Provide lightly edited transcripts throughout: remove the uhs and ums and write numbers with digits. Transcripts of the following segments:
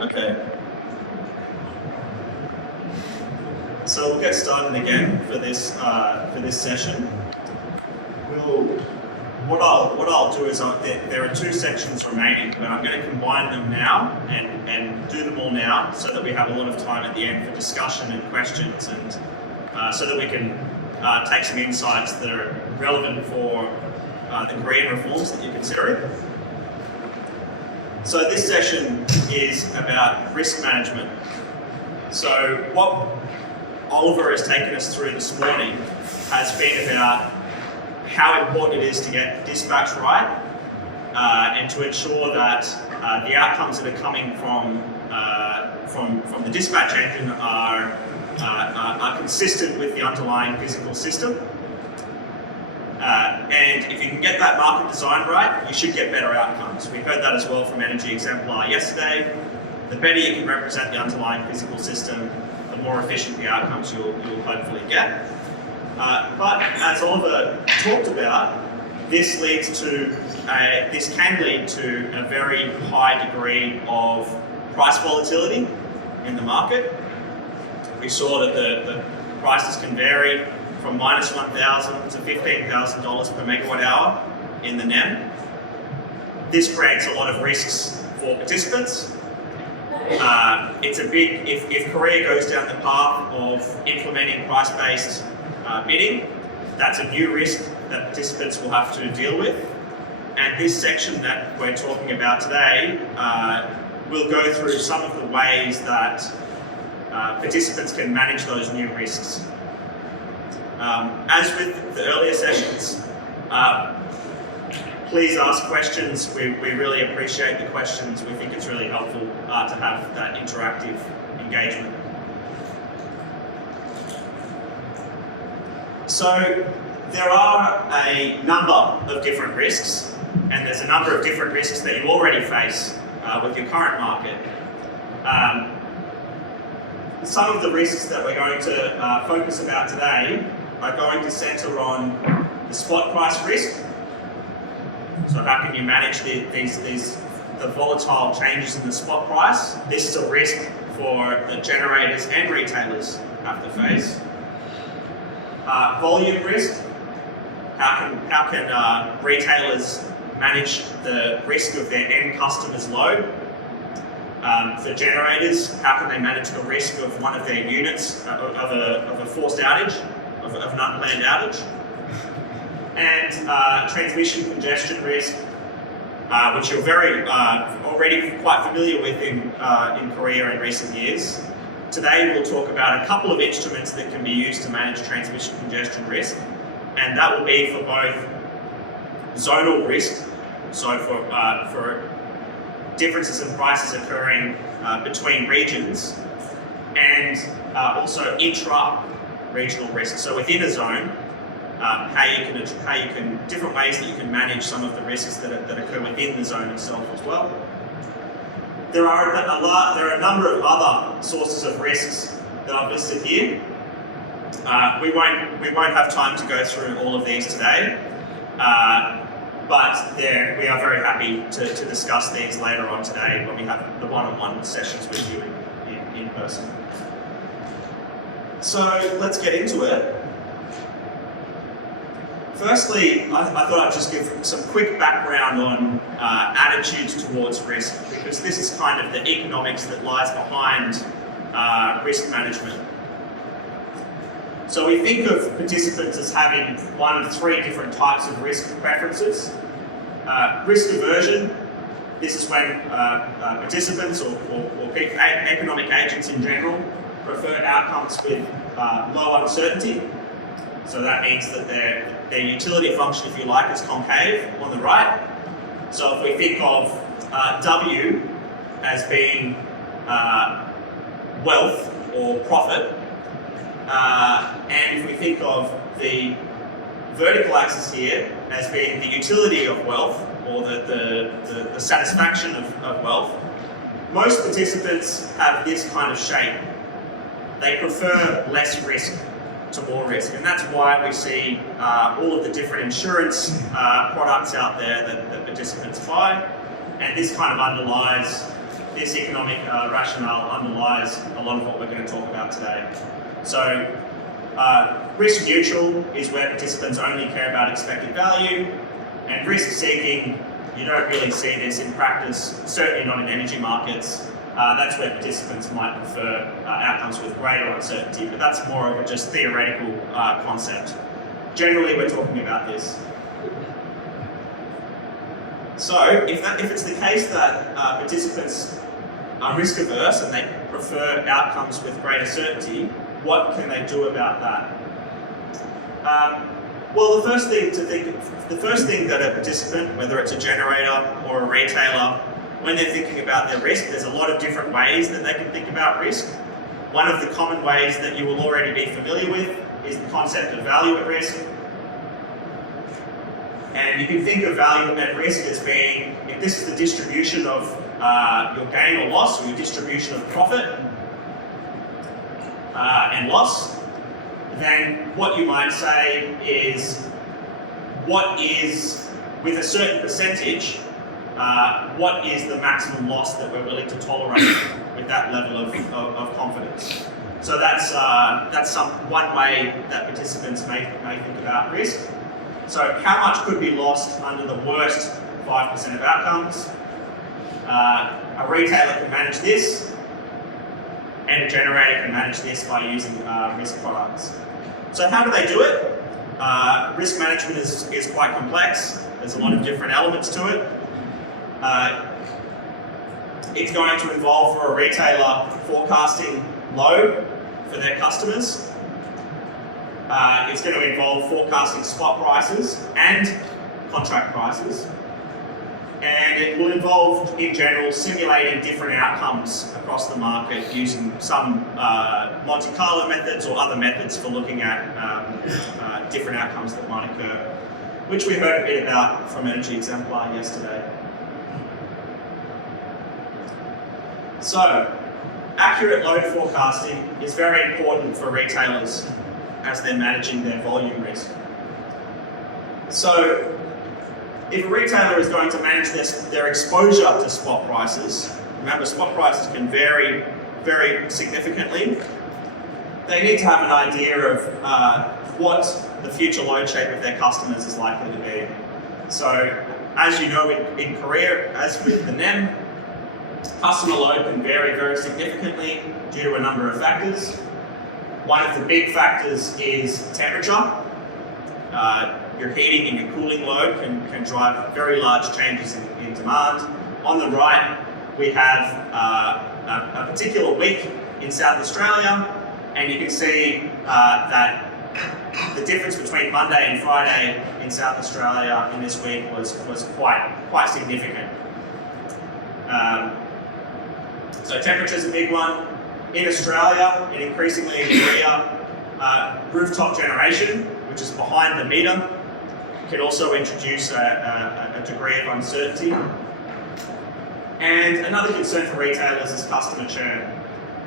Okay. So we'll get started again for this session. What I'll do is there are two sections remaining, but I'm going to combine them now and do them all now, so that we have a lot of time at the end for discussion and questions, and so that we can take some insights that are relevant for the Korean reforms that you're considering. So this session is about risk management. So what Oliver has taken us through this morning has been about how important it is to get dispatch right and to ensure that the outcomes that are coming from the dispatch engine are consistent with the underlying physical system. And if you can get that market design right, you should get better outcomes. We heard that as well from Energy Exemplar yesterday. The better you can represent the underlying physical system, the more efficient the outcomes you'll hopefully get. But as Oliver talked about, this can lead to a very high degree of price volatility in the market. We saw that the prices can vary from minus $1,000 to $15,000 per megawatt hour in the NEM. This creates a lot of risks for participants. It's a big, if Korea goes down the path of implementing price-based bidding, that's a new risk that participants will have to deal with. And this section that we're talking about today will go through some of the ways that participants can manage those new risks. As with the earlier sessions, please ask questions. We really appreciate the questions. We think it's really helpful to have that interactive engagement. So there are a number of different risks, and there's a number of different risks that you already face with your current market. Some of the risks that we're going to focus about today are going to center on the spot price risk. So how can you manage the volatile changes in the spot price? This is a risk for the generators and retailers have to face. Volume risk. How can retailers manage the risk of their end customers' load? For generators, how can they manage the risk of one of their units of a forced outage, of an unplanned outage? And transmission congestion risk, which you're very already quite familiar with in Korea in recent years. Today we'll talk about a couple of instruments that can be used to manage transmission congestion risk, and that will be for both zonal risk, so for differences in prices occurring between regions, and also intra-regional risk. So within a zone, different ways that you can manage some of the risks that occur within the zone itself as well. There are a number of other sources of risks that I've listed here. We won't have time to go through all of these today, but we are very happy to discuss these later on today when we have the one-on-one sessions with you in person. So let's get into it. Firstly, I thought I'd just give some quick background on attitudes towards risk, because this is kind of the economics that lies behind risk management. So we think of participants as having one of three different types of risk preferences. Risk aversion. This is when participants or economic agents in general prefer outcomes with low uncertainty. So that means that their utility function, if you like, is concave on the right. So if we think of W as being wealth or profit, and if we think of the vertical axis here as being the utility of wealth, or the satisfaction of wealth, most participants have this kind of shape. They prefer less risk to more risk. And that's why we see all of the different insurance products out there that participants buy. And this kind of underlies, this economic rationale underlies a lot of what we're going to talk about today. So risk neutral is where participants only care about expected value, and risk seeking, you don't really see this in practice, certainly not in energy markets. That's where participants might prefer outcomes with greater uncertainty, but that's more of a just theoretical concept. Generally, we're talking about this. So, if it's the case that participants are risk averse and they prefer outcomes with greater certainty, what can they do about that? Well, the first thing that a participant, whether it's a generator or a retailer, when they're thinking about their risk, there's a lot of different ways that they can think about risk. One of the common ways that you will already be familiar with is the concept of value at risk. And you can think of value at risk as being, if this is the distribution of your gain or loss, or your distribution of profit and loss, then what you might say is, what is, with a certain percentage, what is the maximum loss that we're willing to tolerate with that level of confidence? So that's one way that participants may think about risk. So how much could be lost under the worst 5% of outcomes? A retailer can manage this, and a generator can manage this by using risk products. So how do they do it? Risk management is quite complex. There's a lot of different elements to it. It's going to involve, for a retailer, forecasting load for their customers. It's going to involve forecasting spot prices and contract prices. And it will involve, in general, simulating different outcomes across the market using some Monte Carlo methods or other methods for looking at different outcomes that might occur, which we heard a bit about from Energy Exemplar yesterday. So, accurate load forecasting is very important for retailers as they're managing their volume risk. So, if a retailer is going to manage their exposure to spot prices, remember spot prices can vary very significantly, they need to have an idea of what the future load shape of their customers is likely to be. So, as you know in Korea, as with the NEM, customer load can vary very significantly due to a number of factors. One of the big factors is temperature. Your heating and your cooling load can drive very large changes in demand. On the right, we have a particular week in South Australia, and you can see that the difference between Monday and Friday in South Australia in this week was quite significant. So temperature is a big one. In Australia, and increasingly in Korea, rooftop generation, which is behind the meter, can also introduce a degree of uncertainty. And another concern for retailers is customer churn.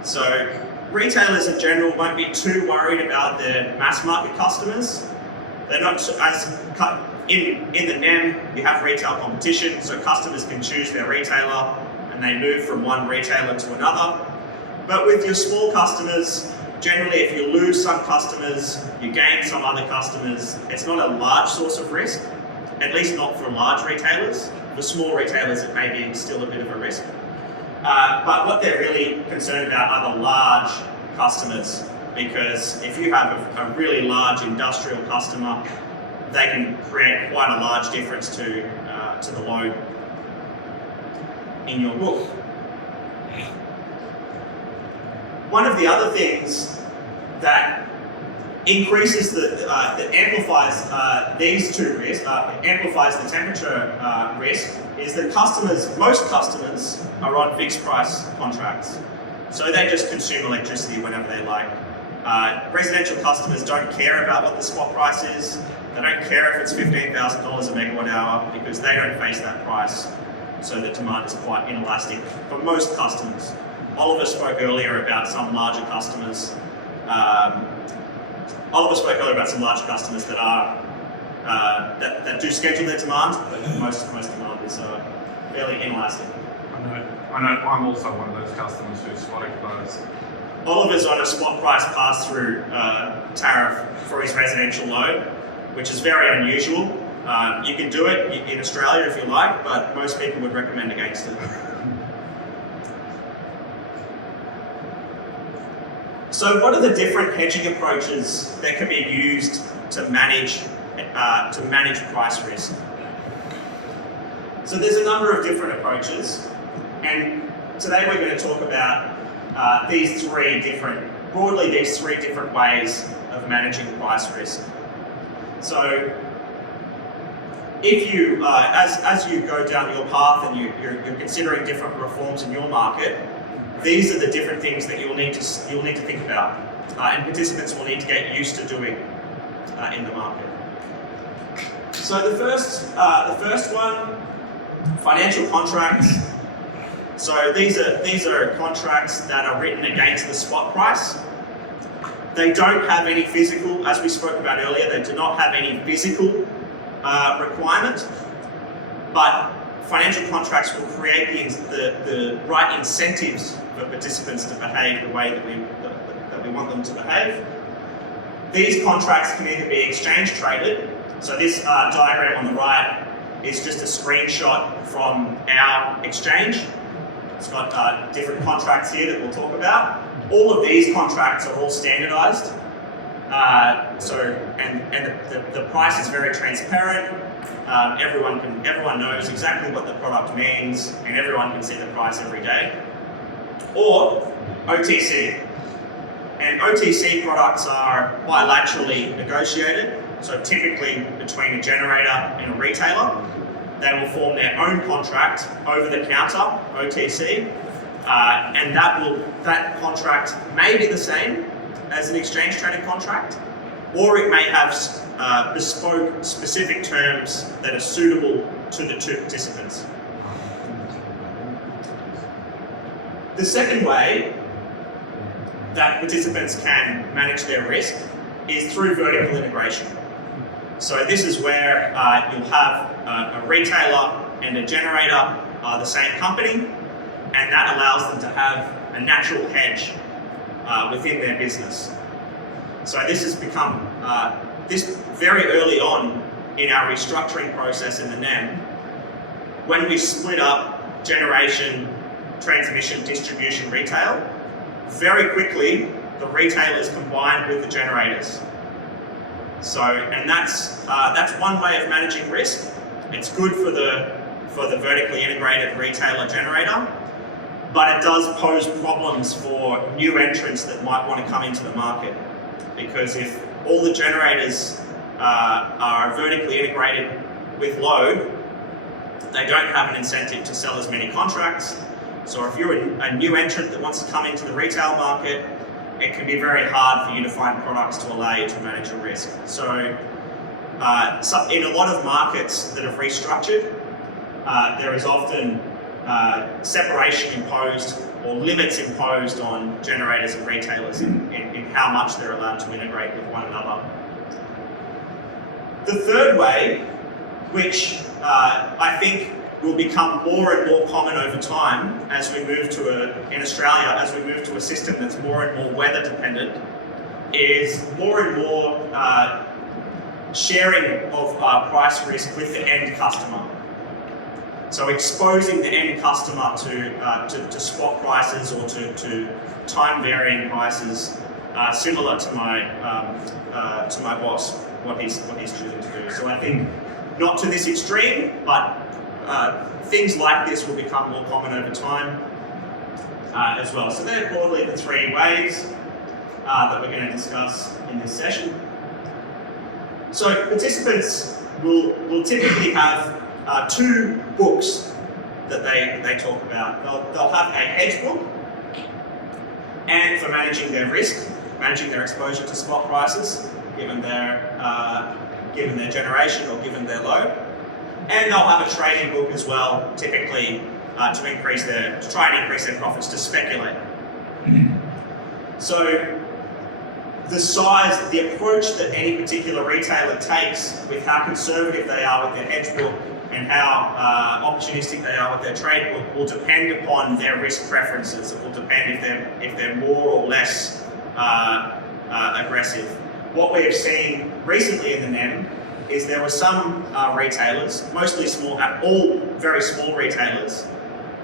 So retailers in general won't be too worried about their mass market customers. They're not, in the NEM, you have retail competition, so customers can choose their retailer and they move from one retailer to another. But with your small customers, generally if you lose some customers, you gain some other customers, it's not a large source of risk, at least not for large retailers. For small retailers, it may be still a bit of a risk. But what they're really concerned about are the large customers, because if you have a really large industrial customer, they can create quite a large difference to the load in your book. One of the other things that increases that amplifies these two risks, amplifies the temperature risk, is that most customers are on fixed price contracts. So they just consume electricity whenever they like. Residential customers don't care about what the spot price is. They don't care if it's $15,000 a megawatt hour because they don't face that price. So the demand is quite inelastic for most customers. Oliver spoke earlier about some larger customers. Oliver spoke earlier about some large customers that are that do schedule their demand, but most demand is fairly inelastic. I know. I'm also one of those customers who's spot exposed. Oliver's on a spot price pass-through tariff for his residential load, which is very unusual. You can do it in Australia if you like, but most people would recommend against it. So what are the different hedging approaches that can be used to manage price risk? So there's a number of different approaches, and today we're going to talk about these three different ways of managing price risk. So if you, as you go down your path and you're considering different reforms in your market, these are the different things that you'll need to think about, and participants will need to get used to doing in the market. So the first one, financial contracts. So these are contracts that are written against the spot price. They don't have any physical, as we spoke about earlier, they do not have any physical requirement, but financial contracts will create the right incentives for participants to behave the way that we want them to behave. These contracts can either be exchange traded. So this diagram on the right is just a screenshot from our exchange. It's got different contracts here that we'll talk about. All of these contracts are all standardized. The price is very transparent. Everyone knows exactly what the product means, and everyone can see the price every day. Or OTC. And OTC products are bilaterally negotiated, so typically between a generator and a retailer. They will form their own contract over the counter, OTC, and that contract may be the same as an exchange traded contract, or it may have bespoke specific terms that are suitable to the two participants. The second way that participants can manage their risk is through vertical integration. So this is where you'll have a retailer and a generator are the same company, and that allows them to have a natural hedge within their business. So this has become, this very early on in our restructuring process in the NEM, when we split up generation, transmission, distribution, retail, very quickly the retailers combined with the generators. So, and that's one way of managing risk. It's good for the vertically integrated retailer generator, but it does pose problems for new entrants that might want to come into the market. Because if all the generators are vertically integrated with load, they don't have an incentive to sell as many contracts. So if you're a new entrant that wants to come into the retail market, it can be very hard for you to find products to allow you to manage your risk. So in a lot of markets that have restructured, there is often separation imposed or limits imposed on generators and retailers in how much they're allowed to integrate with one another. The third way, which I think will become more and more common over time as we move to in Australia, as we move to a system that's more and more weather dependent, is more and more sharing of price risk with the end customer. So exposing the end customer to spot prices or to time varying prices, similar to my boss, what he's choosing to do. So I think not to this extreme, but things like this will become more common over time as well. So they're broadly the three ways that we're going to discuss in this session. So participants will typically have two books that they talk about. They'll have a hedge book, and for managing their risk, managing their exposure to spot prices, given their generation or given their load. And they'll have a trading book as well, typically to try and increase their profits, to speculate. So the size, the approach that any particular retailer takes with how conservative they are with their hedge book and how opportunistic they are with their trade book will depend upon their risk preferences. It will depend if they're more or less aggressive. What we have seen recently in the NEM is there were some retailers, mostly small, all very small retailers,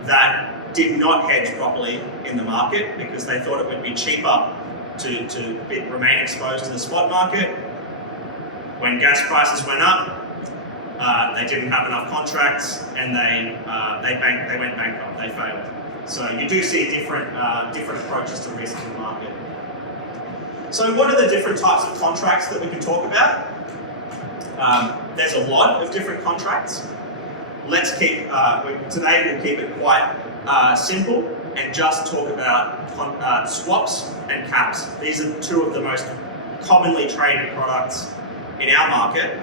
that did not hedge properly in the market because they thought it would be cheaper to remain exposed to the spot market. When gas prices went up, they didn't have enough contracts and they went bankrupt, they failed. So you do see different approaches to risk in the market. So what are the different types of contracts that we can talk about? There's a lot of different contracts. Let's keep, today we'll keep it quite simple and just talk about swaps and caps. These are two of the most commonly traded products in our market,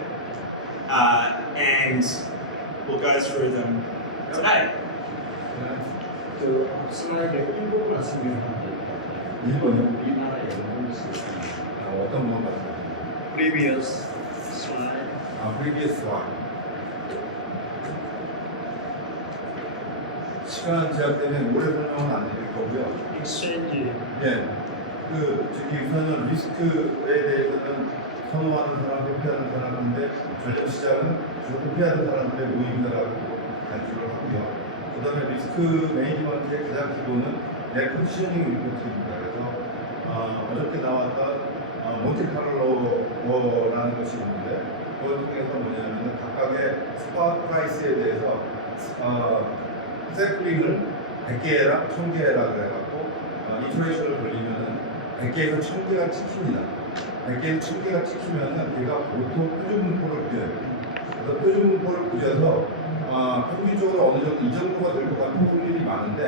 and we'll go through them today. 그 슬라이드에 1번 말씀드렸는데 1번은 우리나라의 어떤 것 같아요? previous slide. previous one. 시간 제약 때문에 오래 설명은 안 드릴 거고요. exchange. 예. 우선은 리스크에 대해서는 선호하는 사람, 회피하는 사람인데 전력시장은 주로 회피하는 사람들의 모임이라고 간주를 하고요. 그 다음에 리스크 매니지먼트의 가장 기본은 내 포지셔닝 리포트입니다. 그래서 어저께 나왔던 몬테카를로라는 것이 있는데 그걸 통해서 뭐냐면 각각의 스팟 프라이스에 대해서 샘플링을 100개라 1000개라 그래갖고 이터레이션을 돌리면은 100개에서 1000개가 찍힙니다. 100개에서 1000개가 찍히면은 걔가 보통 표준문포를 그려요. 그래서 표준문포를 그려서 평균적으로 어느 정도 이 정도가 될 것 같은 확률이 많은데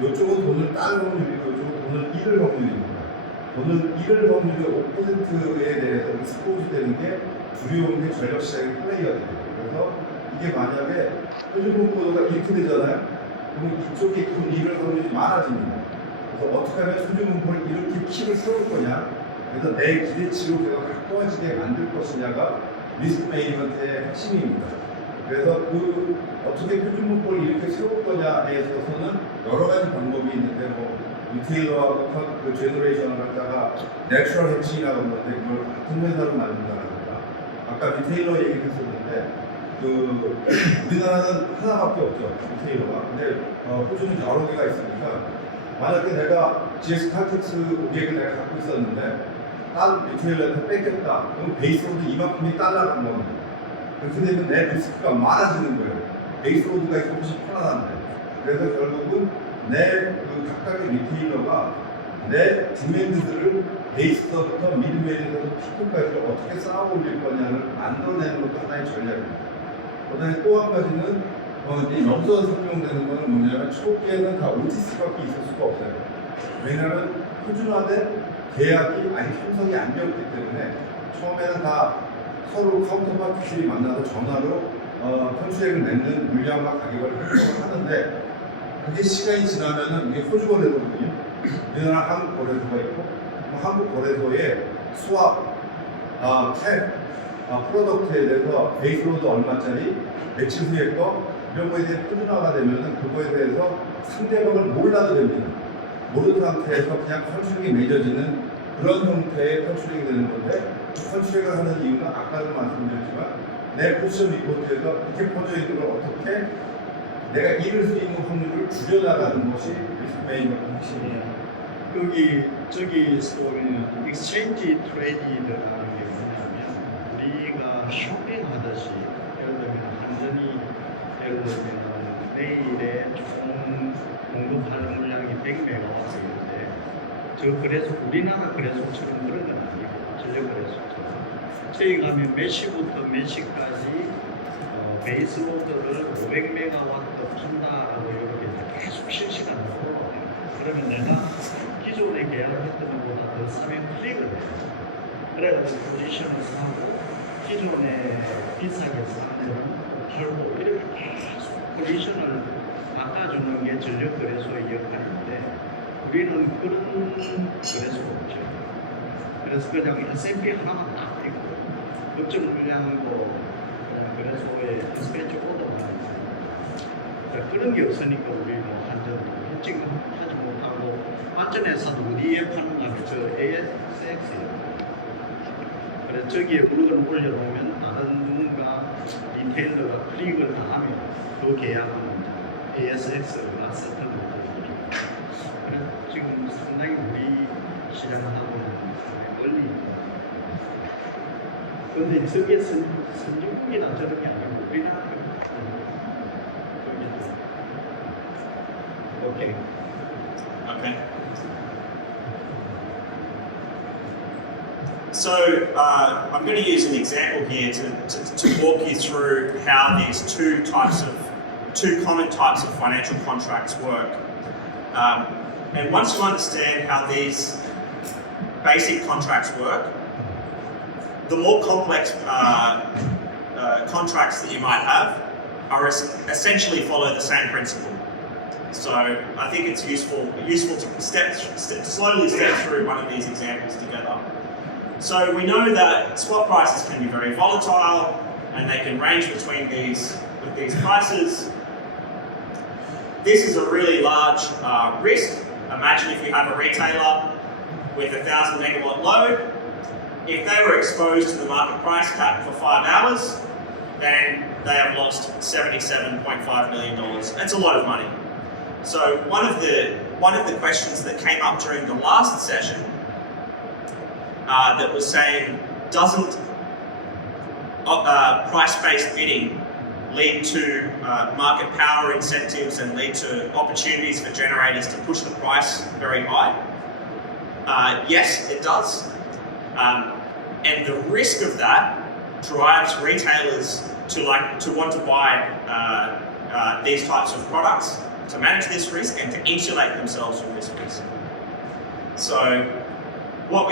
이쪽은 돈을 딸 확률이고 이쪽은 돈을 잃을 확률입니다. 돈을 잃을 확률이 5%에 대해서 익스포즈 되는 게 두려운 게 전력시장의 플레이가 돼요. 그래서 이게 만약에 표준문포가 이렇게 되잖아요. 그러면 이쪽에 돈 잃을 확률이 많아집니다. 그래서 어떻게 하면 표준문포를 이렇게 킥을 세울 거냐, 그래서 내 기대치로 내가 가까워지게 만들 것이냐가 리스크 매니지먼트의 핵심입니다. 그래서 어떻게 표준문포를 이렇게 세울 거냐에 있어서는 여러 가지 방법이 있는데 리테일러하고 제너레이션을 갖다가 내추럴 hedging이라고 하는데 그걸 같은 회사로 만든다라든가 아까 리테일러 얘기했었는데 우리나라는 하나밖에 없죠, 리테일러가. 근데 호주는 여러 개가 있으니까 만약에 내가 GS 칼텍스 고객을 내가 갖고 있었는데 딴 리테일러한테 뺏겼다. 그럼 베이스로드 이만큼이 딸라간 겁니다. 그렇게 되면 내 리스크가 많아지는 거예요. 베이스로드가 있으면 훨씬 편안한데. 그래서 결국은 내 각각의 리테일러가 내 디맨드들을 베이스서부터 미드메이드부터 피크까지 어떻게 쌓아 올릴 거냐를 만들어내는 것도 하나의 전략입니다. 그다음에 또 한 가지는 여기서 설명되는 거는 뭐냐면 초기에는 다 OTC밖에 있을 수가 없어요. 왜냐하면 표준화된 계약이 아직 형성이 안 되었기 때문에 처음에는 다 서로 카운터파티들이 만나서 전화로 컨트랙을 맺는 물량과 가격을 결정을 하는데 그게 시간이 지나면은 이게 호주 거래소거든요. 우리나라 한국 거래소가 있고 한국 거래소의 수압, 캡, 프로덕트에 대해서 베이스로드 얼마짜리, 며칠 후에 거 이런 거에 대해 표준화가 되면은 그거에 대해서 상대방을 몰라도 됩니다. 모르는 상태에서 그냥 컨트랙이 맺어지는 그런 형태의 컨트랙이 되는 건데 컨트랙을 하는 이유는 아까도 말씀드렸지만 내 포지션 리포트에서 이렇게 퍼져 있는 걸 어떻게 내가 잃을 수 있는 확률을 줄여나가는 것이 리스크 매니지먼트 핵심이에요. 저기서 보면 exchange trade라는 게 뭐냐면 우리가 쇼핑하듯이 예를 들면 완전히 예를 들면 내일에 총 공급하는 물량이 100메가와트인데 그래서 우리나라 거래소처럼 그런 건 아니고 전력 거래소처럼 저희 가면 몇 시부터 몇 시까지 베이스로드를 500메가와트 판다라고 이렇게 계속 실시간으로 그러면 내가 기존에 계약했던 것보다 더 싸게 클릭을 해요. 그래가지고 포지션을 사고 기존에 비싸게 사면 팔고 이렇게 계속 포지션을 바꿔주는 게 전력 거래소의 역할인데 우리는 그런 거래소가 없죠. 그래서 그냥 SMP 하나만 딱 있고 걱정 물량도 그냥 거래소에 디스패치 오더만 있어요. 그런 게 없으니까 우리 뭐 한전 지금 하지 못하고 완전에서도 어디에 파는 가면 저 ASX예요. 그래서 저기에 물건을 올려놓으면 다른 누군가 리테일러가 클릭을 다 하면 그 계약은 ASX가 세트되거든요. 그래서 지금 상당히 우리 시장하고는 멀리 있다. 그런데 저게 선진국이나 저런 게 아니고 우리나라 오케이. Okay. So I'm going to use an example here to walk you through how these two common types of financial contracts work. And once you understand how these basic contracts work, the more complex contracts that you might have are essentially follow the same principle. So I think it's useful to slowly step through one of these examples together. So we know that spot prices can be very volatile and they can range between these prices. This is a really large risk. Imagine if you have a retailer with a 1,000 megawatt load. If they were exposed to the market price cap for 5 hours, then they have lost $77.5 million. That's a lot of money. So one of the questions that came up during the last session that was saying, doesn't price-based bidding lead to market power incentives and lead to opportunities for generators to push the price very high? Yes, it does. And the risk of that drives retailers to want to buy these types of products to manage this risk and to insulate themselves from this risk. So what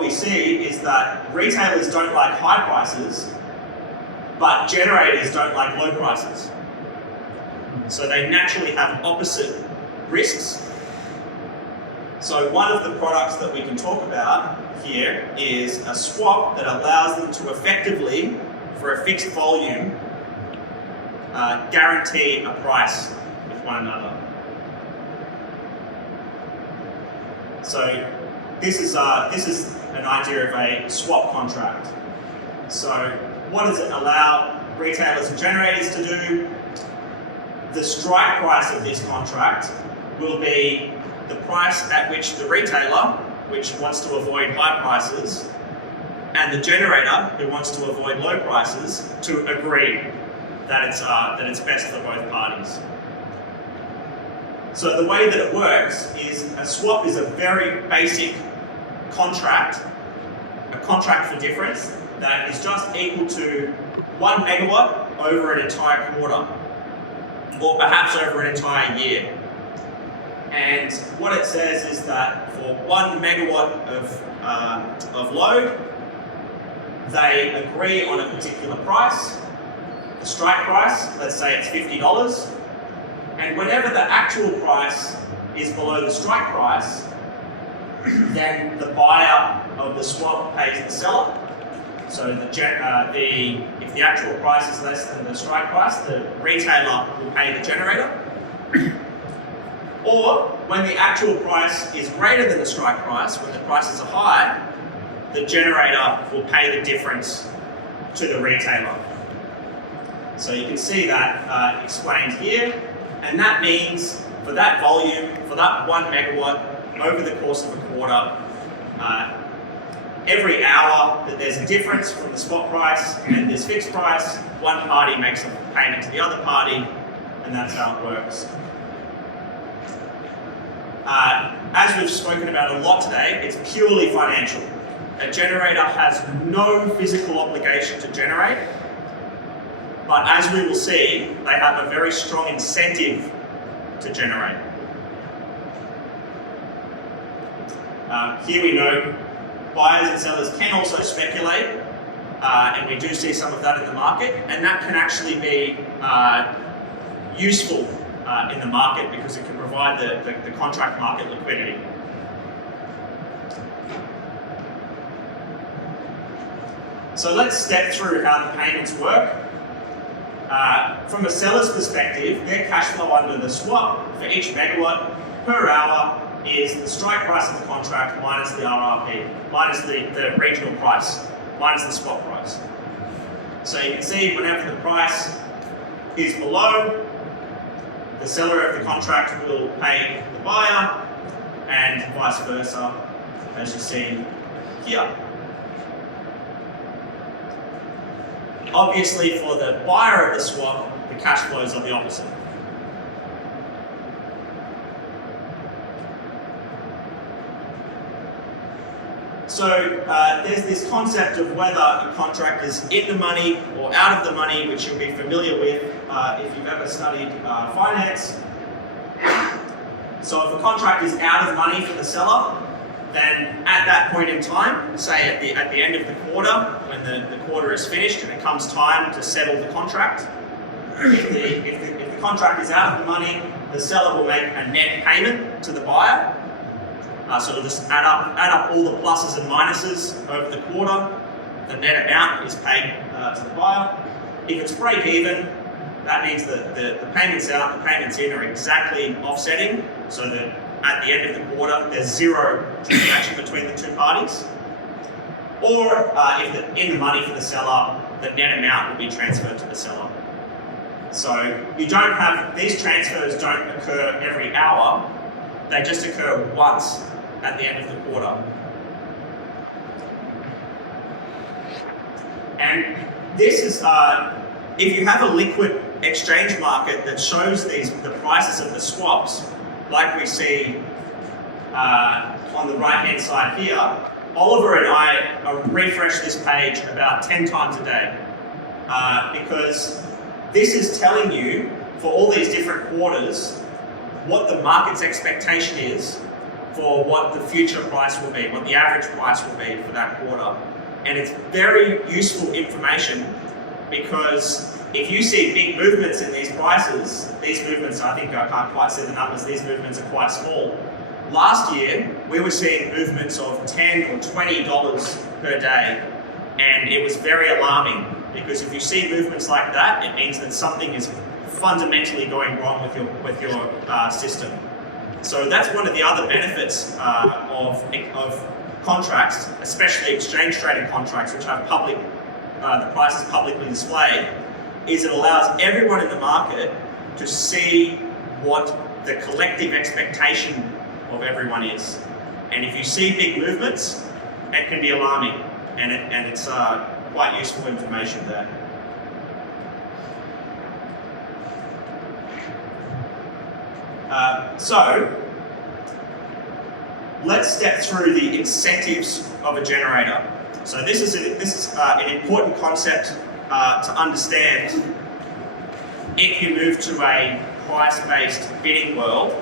we see is that retailers don't like high prices, but generators don't like low prices. So they naturally have opposite risks. So one of the products that we can talk about here is a swap that allows them to effectively, for a fixed volume, guarantee a price with one another. So this is an idea of a swap contract. So what does it allow retailers and generators to do? The strike price of this contract will be the price at which the retailer, which wants to avoid high prices, and the generator, who wants to avoid low prices, to agree that it's best for both parties. So the way that it works is a swap is a very basic contract, a contract for difference that is just equal to 1 megawatt over an entire quarter, or perhaps over an entire year. And what it says is that for 1 megawatt of load, they agree on a particular price, the strike price, let's say it's $50, and whenever the actual price is below the strike price, then the buyer of the swap pays the seller. So if the actual price is less than the strike price, the retailer will pay the generator. Or when the actual price is greater than the strike price, when the prices are high, the generator will pay the difference to the retailer. So you can see that explained here, and that means for that volume, for that 1 megawatt over the course of a quarter, every hour that there's a difference from the spot price and this fixed price, one party makes a payment to the other party, and that's how it works. As we've spoken about a lot today, it's purely financial. A generator has no physical obligation to generate, but as we will see, they have a very strong incentive to generate. Here we know buyers and sellers can also speculate, and we do see some of that in the market, and that can actually be useful in the market because it can provide the contract market liquidity. So let's step through how the payments work. From a seller's perspective, their cash flow under the swap for each megawatt per hour is the strike price of the contract minus the RRP, minus the regional price, minus the spot price. So you can see whenever the price is below, the seller of the contract will pay the buyer, and vice versa, as you see here. Obviously, for the buyer of the swap, the cash flows are the opposite. So there's this concept of whether a contract is in the money or out of the money, which you'll be familiar with if you've ever studied finance. So if a contract is out of money for the seller, then at that point in time, say at the end of the quarter, when the quarter is finished and it comes time to settle the contract, if the contract is out of the money, the seller will make a net payment to the buyer. So it'll just add up all the pluses and minuses over the quarter. The net amount is paid to the buyer. If it's break even, that means that the payments out, the payments in are exactly offsetting, so that at the end of the quarter, there's zero transaction between the two parties. Or if in the money for the seller, the net amount will be transferred to the seller. So you don't have, these transfers don't occur every hour, they just occur once at the end of the quarter. And this is, if you have a liquid exchange market that shows the prices of the swaps, like we see on the right-hand side here, Oliver and I refresh this page about 10 times a day because this is telling you, for all these different quarters, what the market's expectation is for what the future price will be, what the average price will be for that quarter. And it's very useful information because if you see big movements in these prices, these movements, I think I can't quite see the numbers, these movements are quite small. Last year, we were seeing movements of $10 or $20 per day, and it was very alarming because if you see movements like that, it means that something is fundamentally going wrong with your system. So that's one of the other benefits of contracts, especially exchange traded contracts, which have the prices publicly displayed, is it allows everyone in the market to see what the collective expectation of everyone is. And if you see big movements, it can be alarming, and it's quite useful information there. So let's step through the incentives of a generator. So this is an important concept to understand if you move to a price-based bidding world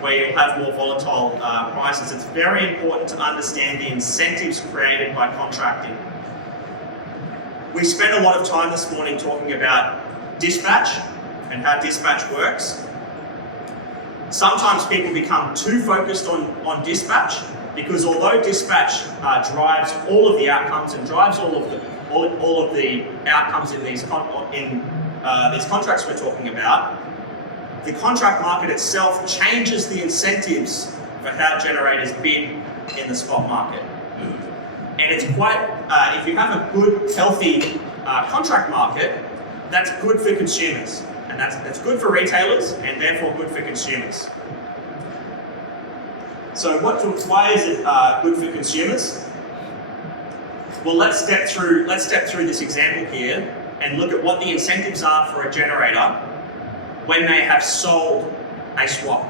where you'll have more volatile prices. It's very important to understand the incentives created by contracting. We spent a lot of time this morning talking about dispatch and how dispatch works. Sometimes people become too focused on dispatch because although dispatch drives all of the outcomes and drives all of the outcomes in these contracts we're talking about, the contract market itself changes the incentives for how generators bid in the spot market. And it's quite, if you have a good, healthy contract market, that's good for consumers. And that's good for retailers and therefore good for consumers. So why is it good for consumers? Well, let's step through this example here and look at what the incentives are for a generator when they have sold a swap.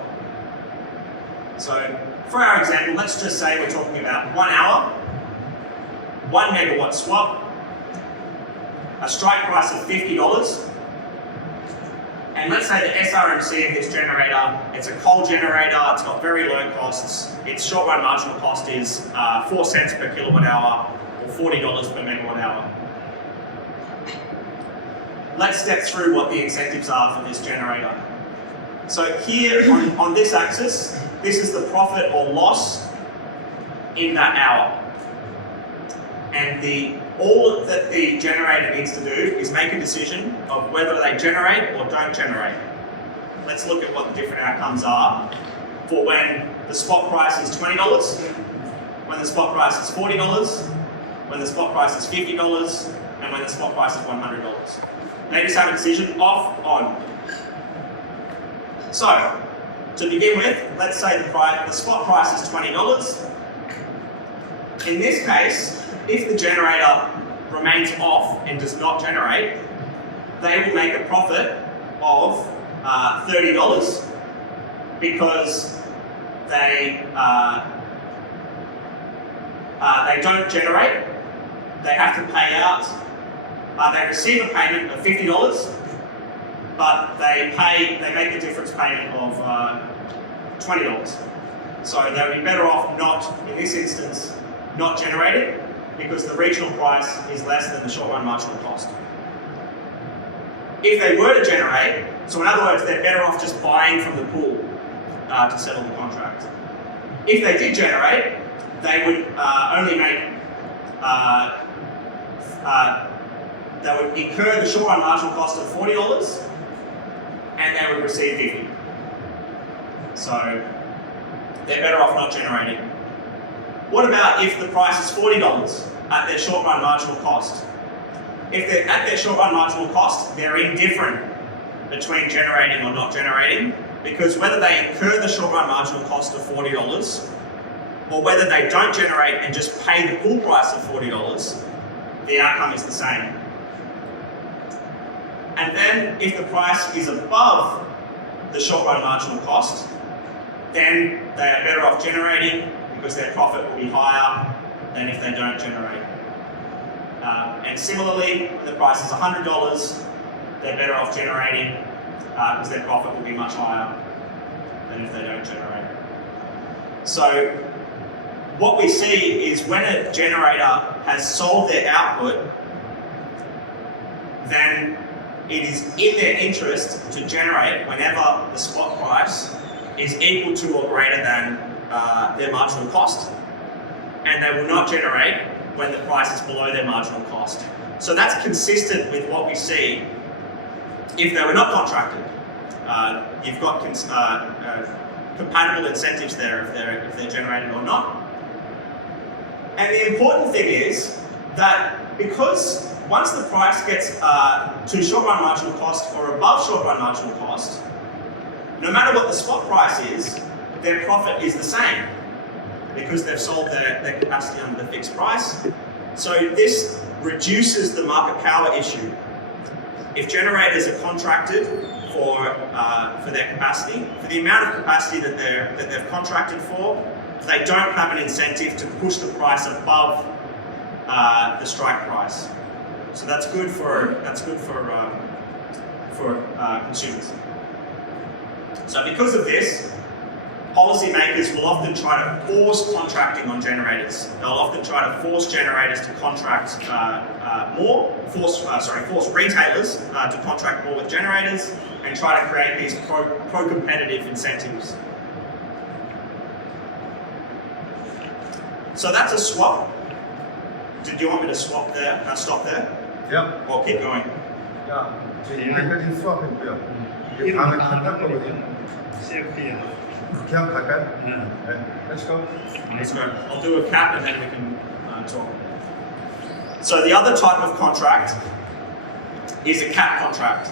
So for our example, let's just say we're talking about 1 hour, 1 megawatt swap, a strike price of $50. And let's say the SRMC of this generator, it's a coal generator, it's got very low costs, its short run marginal cost is 4 cents per kilowatt hour or $40 per megawatt hour. Let's step through what the incentives are for this generator. So here on this axis, this is the profit or loss in that hour. And all that the generator needs to do is make a decision of whether they generate or don't generate. Let's look at what the different outcomes are for when the spot price is $20, when the spot price is $40, when the spot price is $50, and when the spot price is $100. They just have a decision off, on. So, to begin with, let's say the spot price is $20. In this case, if the generator remains off and does not generate, they will make a profit of $30 because they don't generate. They have to pay out. They receive a payment of $50, but they make a difference payment of $20. So they would be better off not, in this instance, not generating because the regional price is less than the short-run marginal cost. If they were to generate, so in other words, they're better off just buying from the pool to settle the contract. If they did generate, they would only make, they would incur the short-run marginal cost of $40 and they would receive $50. So they're better off not generating. What about if the price is $40 at their short-run marginal cost? If they're at their short-run marginal cost, they're indifferent between generating or not generating, because whether they incur the short-run marginal cost of $40 or whether they don't generate and just pay the pool price of $40, the outcome is the same. And then if the price is above the short-run marginal cost, then they are better off generating because their profit will be higher than if they don't generate. And similarly, when the price is $100, they're better off generating because their profit will be much higher than if they don't generate. So what we see is when a generator has sold their output, then it is in their interest to generate whenever the spot price is equal to or greater than their marginal cost, and they will not generate when the price is below their marginal cost. So that's consistent with what we see if they were not contracted. You've got compatible incentives there if they're generated or not. And the important thing is that because once the price gets to short-run marginal cost or above short-run marginal cost, no matter what the spot price is, their profit is the same because they've sold their capacity under the fixed price. So this reduces the market power issue. If generators are contracted for their capacity, for the amount of capacity that they've contracted for, they don't have an incentive to push the price above the strike price. So that's good for consumers. So because of this, policymakers will often try to force contracting on generators. They'll often try to force generators to contract more, force retailers to contract more with generators, and try to create these pro-competitive incentives. So that's a swap. Did you want me to swap there? Stop there? Yeah. Or keep going? 자, 이제 여기까지 수업했고요. 이게 다음에 간단할 거거든요. CFP야. 그냥 갈까요? 네. Let's go. Let's go. I'll do a cap and then we can talk. So the other type of contract is a cap contract.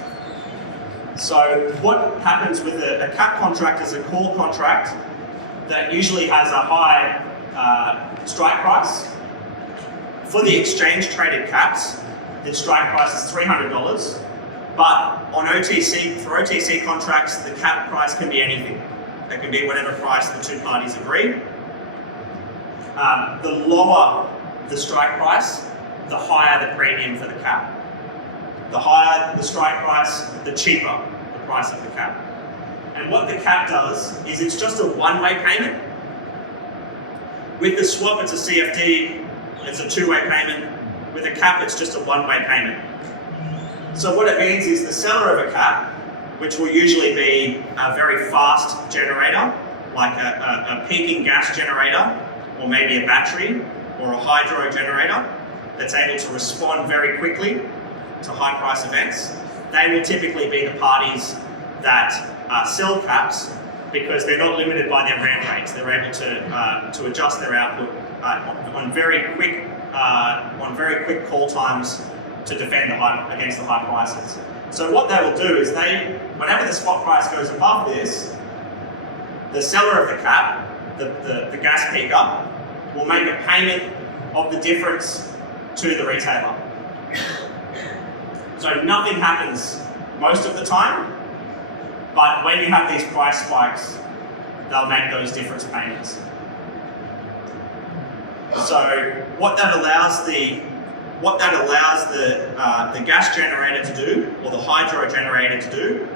So what happens with a cap contract is a call contract that usually has a high strike price. For the exchange traded caps, the strike price is $300, but on OTC, for OTC contracts, the cap price can be anything. It can be whatever price the two parties agree. The lower the strike price, the higher the premium for the cap. The higher the strike price, the cheaper the price of the cap. And what the cap does is it's just a one-way payment. With the swap, it's a CFD, it's a two-way payment. With a cap, it's just a one-way payment. So what it means is the seller of a cap, which will usually be a very fast generator, like a peaking gas generator, or maybe a battery, or a hydro generator, that's able to respond very quickly to high price events, they will typically be the parties that sell caps because they're not limited by their ramp rates. They're able to adjust their output on very quick call times to defend against the high prices. So what they will do is whenever the spot price goes above this, the seller of the cap, the gas peaker, will make a payment of the difference to the retailer. So nothing happens most of the time, but when you have these price spikes, they'll make those difference payments. So what that allows the gas generator to do, or the hydro generator to do,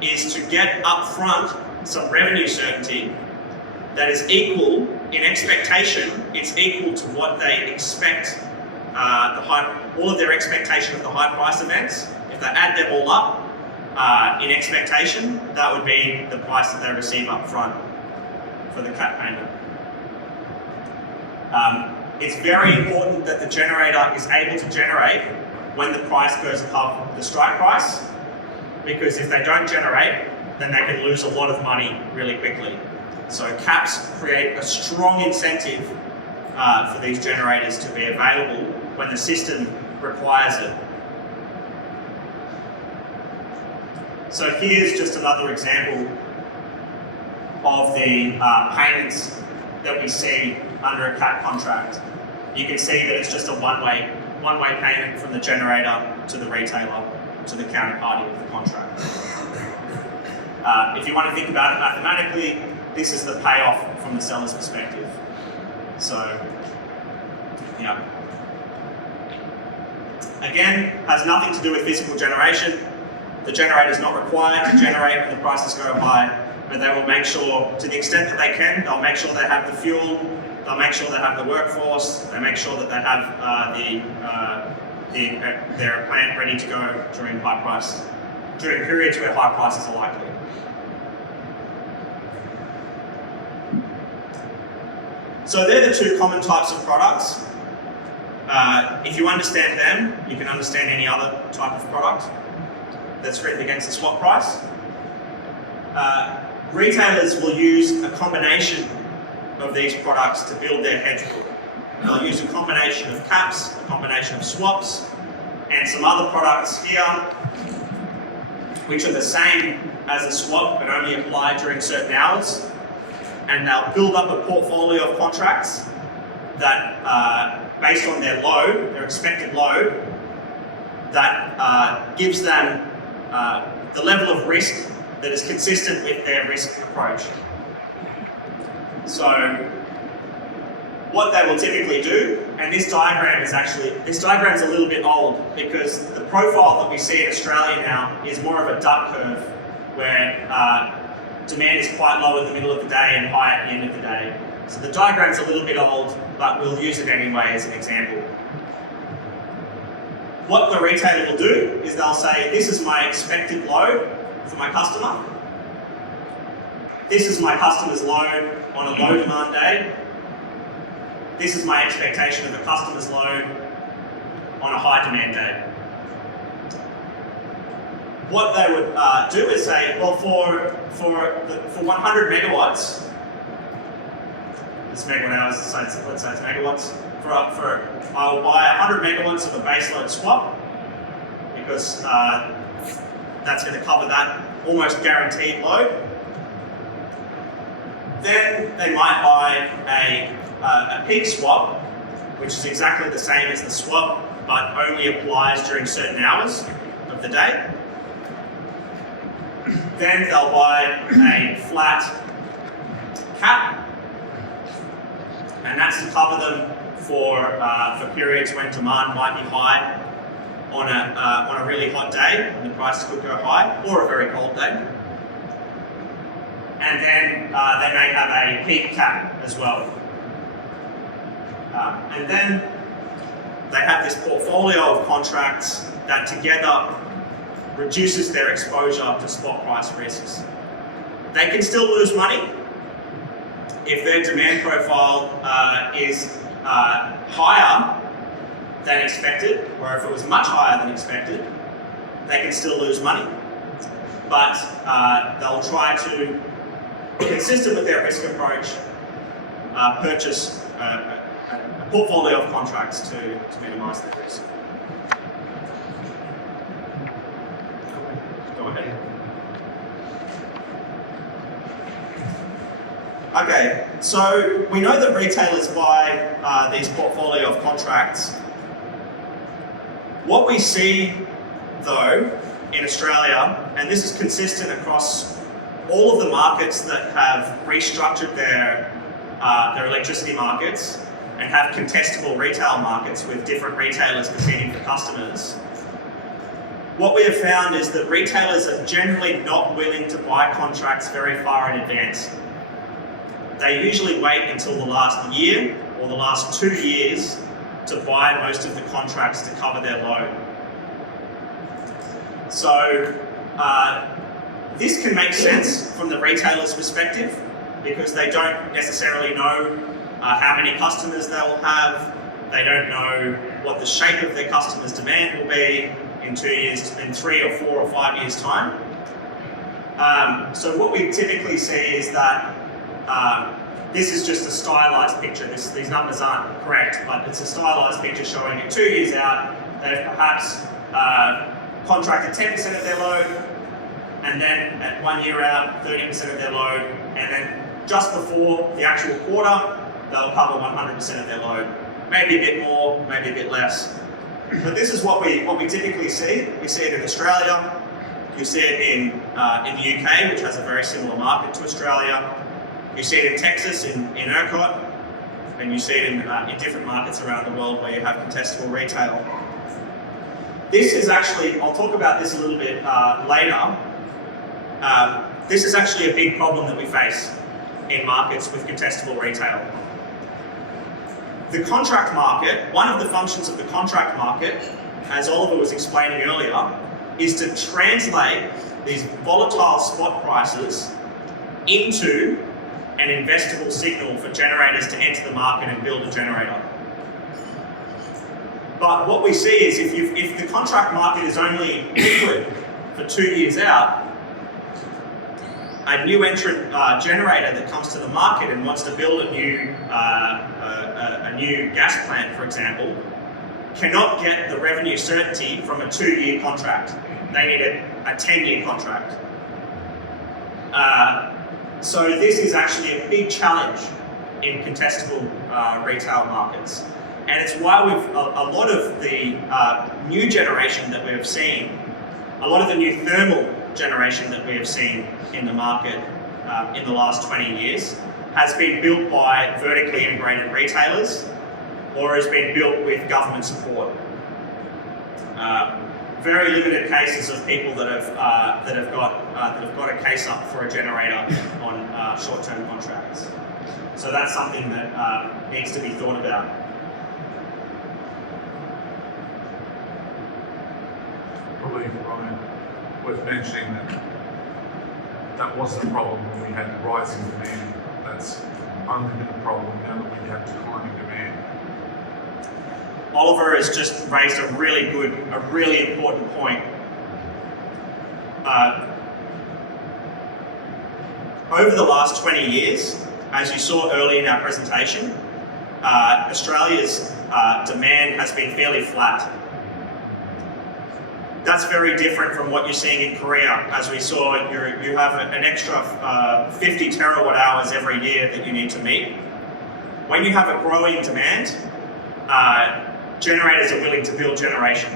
is to get upfront some revenue certainty that is equal in expectation. It's equal to what they expect, all of their expectation of the high price events. If they add them all up in expectation, that would be the price that they receive up front for the cap payment. It's very important that the generator is able to generate when the price goes above the strike price, because if they don't generate, then they can lose a lot of money really quickly. So caps create a strong incentive for these generators to be available when the system requires it. So here's just another example of the payments that we see under a cap contract. You can see that it's just a one-way payment from the generator to the retailer to the counterparty of the contract. If you want to think about it mathematically, this is the payoff from the seller's perspective. So, yeah. Again, has nothing to do with physical generation. The generator is not required to generate when the prices go high, but they will make sure, to the extent that they can, they'll make sure they have the fuel, they'll make sure they have the workforce, they make sure that they have their plant ready to go during periods where high prices are likely. So they're the two common types of products. If you understand them, you can understand any other type of product that's written against the swap price. Retailers will use a combination of these products to build their hedge book. They'll use a combination of caps, a combination of swaps, and some other products here, which are the same as a swap but only apply during certain hours. And they'll build up a portfolio of contracts that, based on their load, their expected load, that gives them the level of risk that is consistent with their risk approach. So what they will typically do, and this diagram's a little bit old because the profile that we see in Australia now is more of a duck curve where demand is quite low in the middle of the day and high at the end of the day. So the diagram's a little bit old, but we'll use it anyway as an example. What the retailer will do is they'll say, this is my expected load for my customer. This is my customer's load on a low demand day. This is my expectation of the customer's load on a high demand day. What they would do is say, well, for 100 megawatts, this megawatt hours, so let's say it's megawatts. I will buy 100 megawatts of a baseload swap because that's going to cover that almost guaranteed load. Then they might buy a peak swap, which is exactly the same as the swap, but only applies during certain hours of the day. Then they'll buy a flat cap, and that's to cover them for periods when demand might be high on a really hot day, when the prices could go high, or a very cold day. And then they may have a peak cap as well. And then they have this portfolio of contracts that together reduces their exposure to spot price risks. They can still lose money if their demand profile is higher than expected, or if it was much higher than expected, they can still lose money. But they'll try to, consistent with their risk approach, purchase a portfolio of contracts to minimise their risk. Go ahead. Okay, so we know that retailers buy these portfolio of contracts. What we see, though, in Australia, and this is consistent across all of the markets that have restructured their electricity markets and have contestable retail markets with different retailers competing for customers, what we have found is that retailers are generally not willing to buy contracts very far in advance. They usually wait until the last year or the last 2 years to buy most of the contracts to cover their load. So this can make sense from the retailer's perspective because they don't necessarily know how many customers they will have. They don't know what the shape of their customers' demand will be in 2 years, in 3 or 4 or 5 years' time. So what we typically see is that this is just a stylized picture. These numbers aren't correct, but it's a stylized picture showing it 2 years out. They've perhaps contracted 10% of their load, and then at 1 year out, 30% of their load, and then just before the actual quarter, they'll cover 100% of their load. Maybe a bit more, maybe a bit less. But this is what we typically see. We see it in Australia. You see it in the UK, which has a very similar market to Australia. You see it in Texas, in ERCOT, and you see it in different markets around the world where you have contestable retail. This is actually, I'll talk about this a little bit later. This is actually a big problem that we face in markets with contestable retail. The contract market, one of the functions of the contract market, as Oliver was explaining earlier, is to translate these volatile spot prices into an investable signal for generators to enter the market and build a generator. But what we see is if the contract market is only liquid for 2 years out, a new entrant generator that comes to the market and wants to build a new gas plant, for example, cannot get the revenue certainty from a 2-year contract. They need a 10-year contract. So this is actually a big challenge in contestable retail markets. And it's why a lot of the new generation that we have seen, a lot of the new thermal generation that we have seen in the market in the last 20 years has been built by vertically integrated retailers or has been built with government support. Very limited cases of people that have got a case up for a generator on short-term contracts. So that's something that needs to be thought about. Probably, Ryan, worth mentioning that wasn't a problem when we had rising demand. That's only been a problem now that we have declining demand. Oliver has just raised a really important point. Over the last 20 years, as you saw early in our presentation, Australia's demand has been fairly flat. That's very different from what you're seeing in Korea. As we saw, you have an extra 50 terawatt hours every year that you need to meet. When you have a growing demand, generators are willing to build generation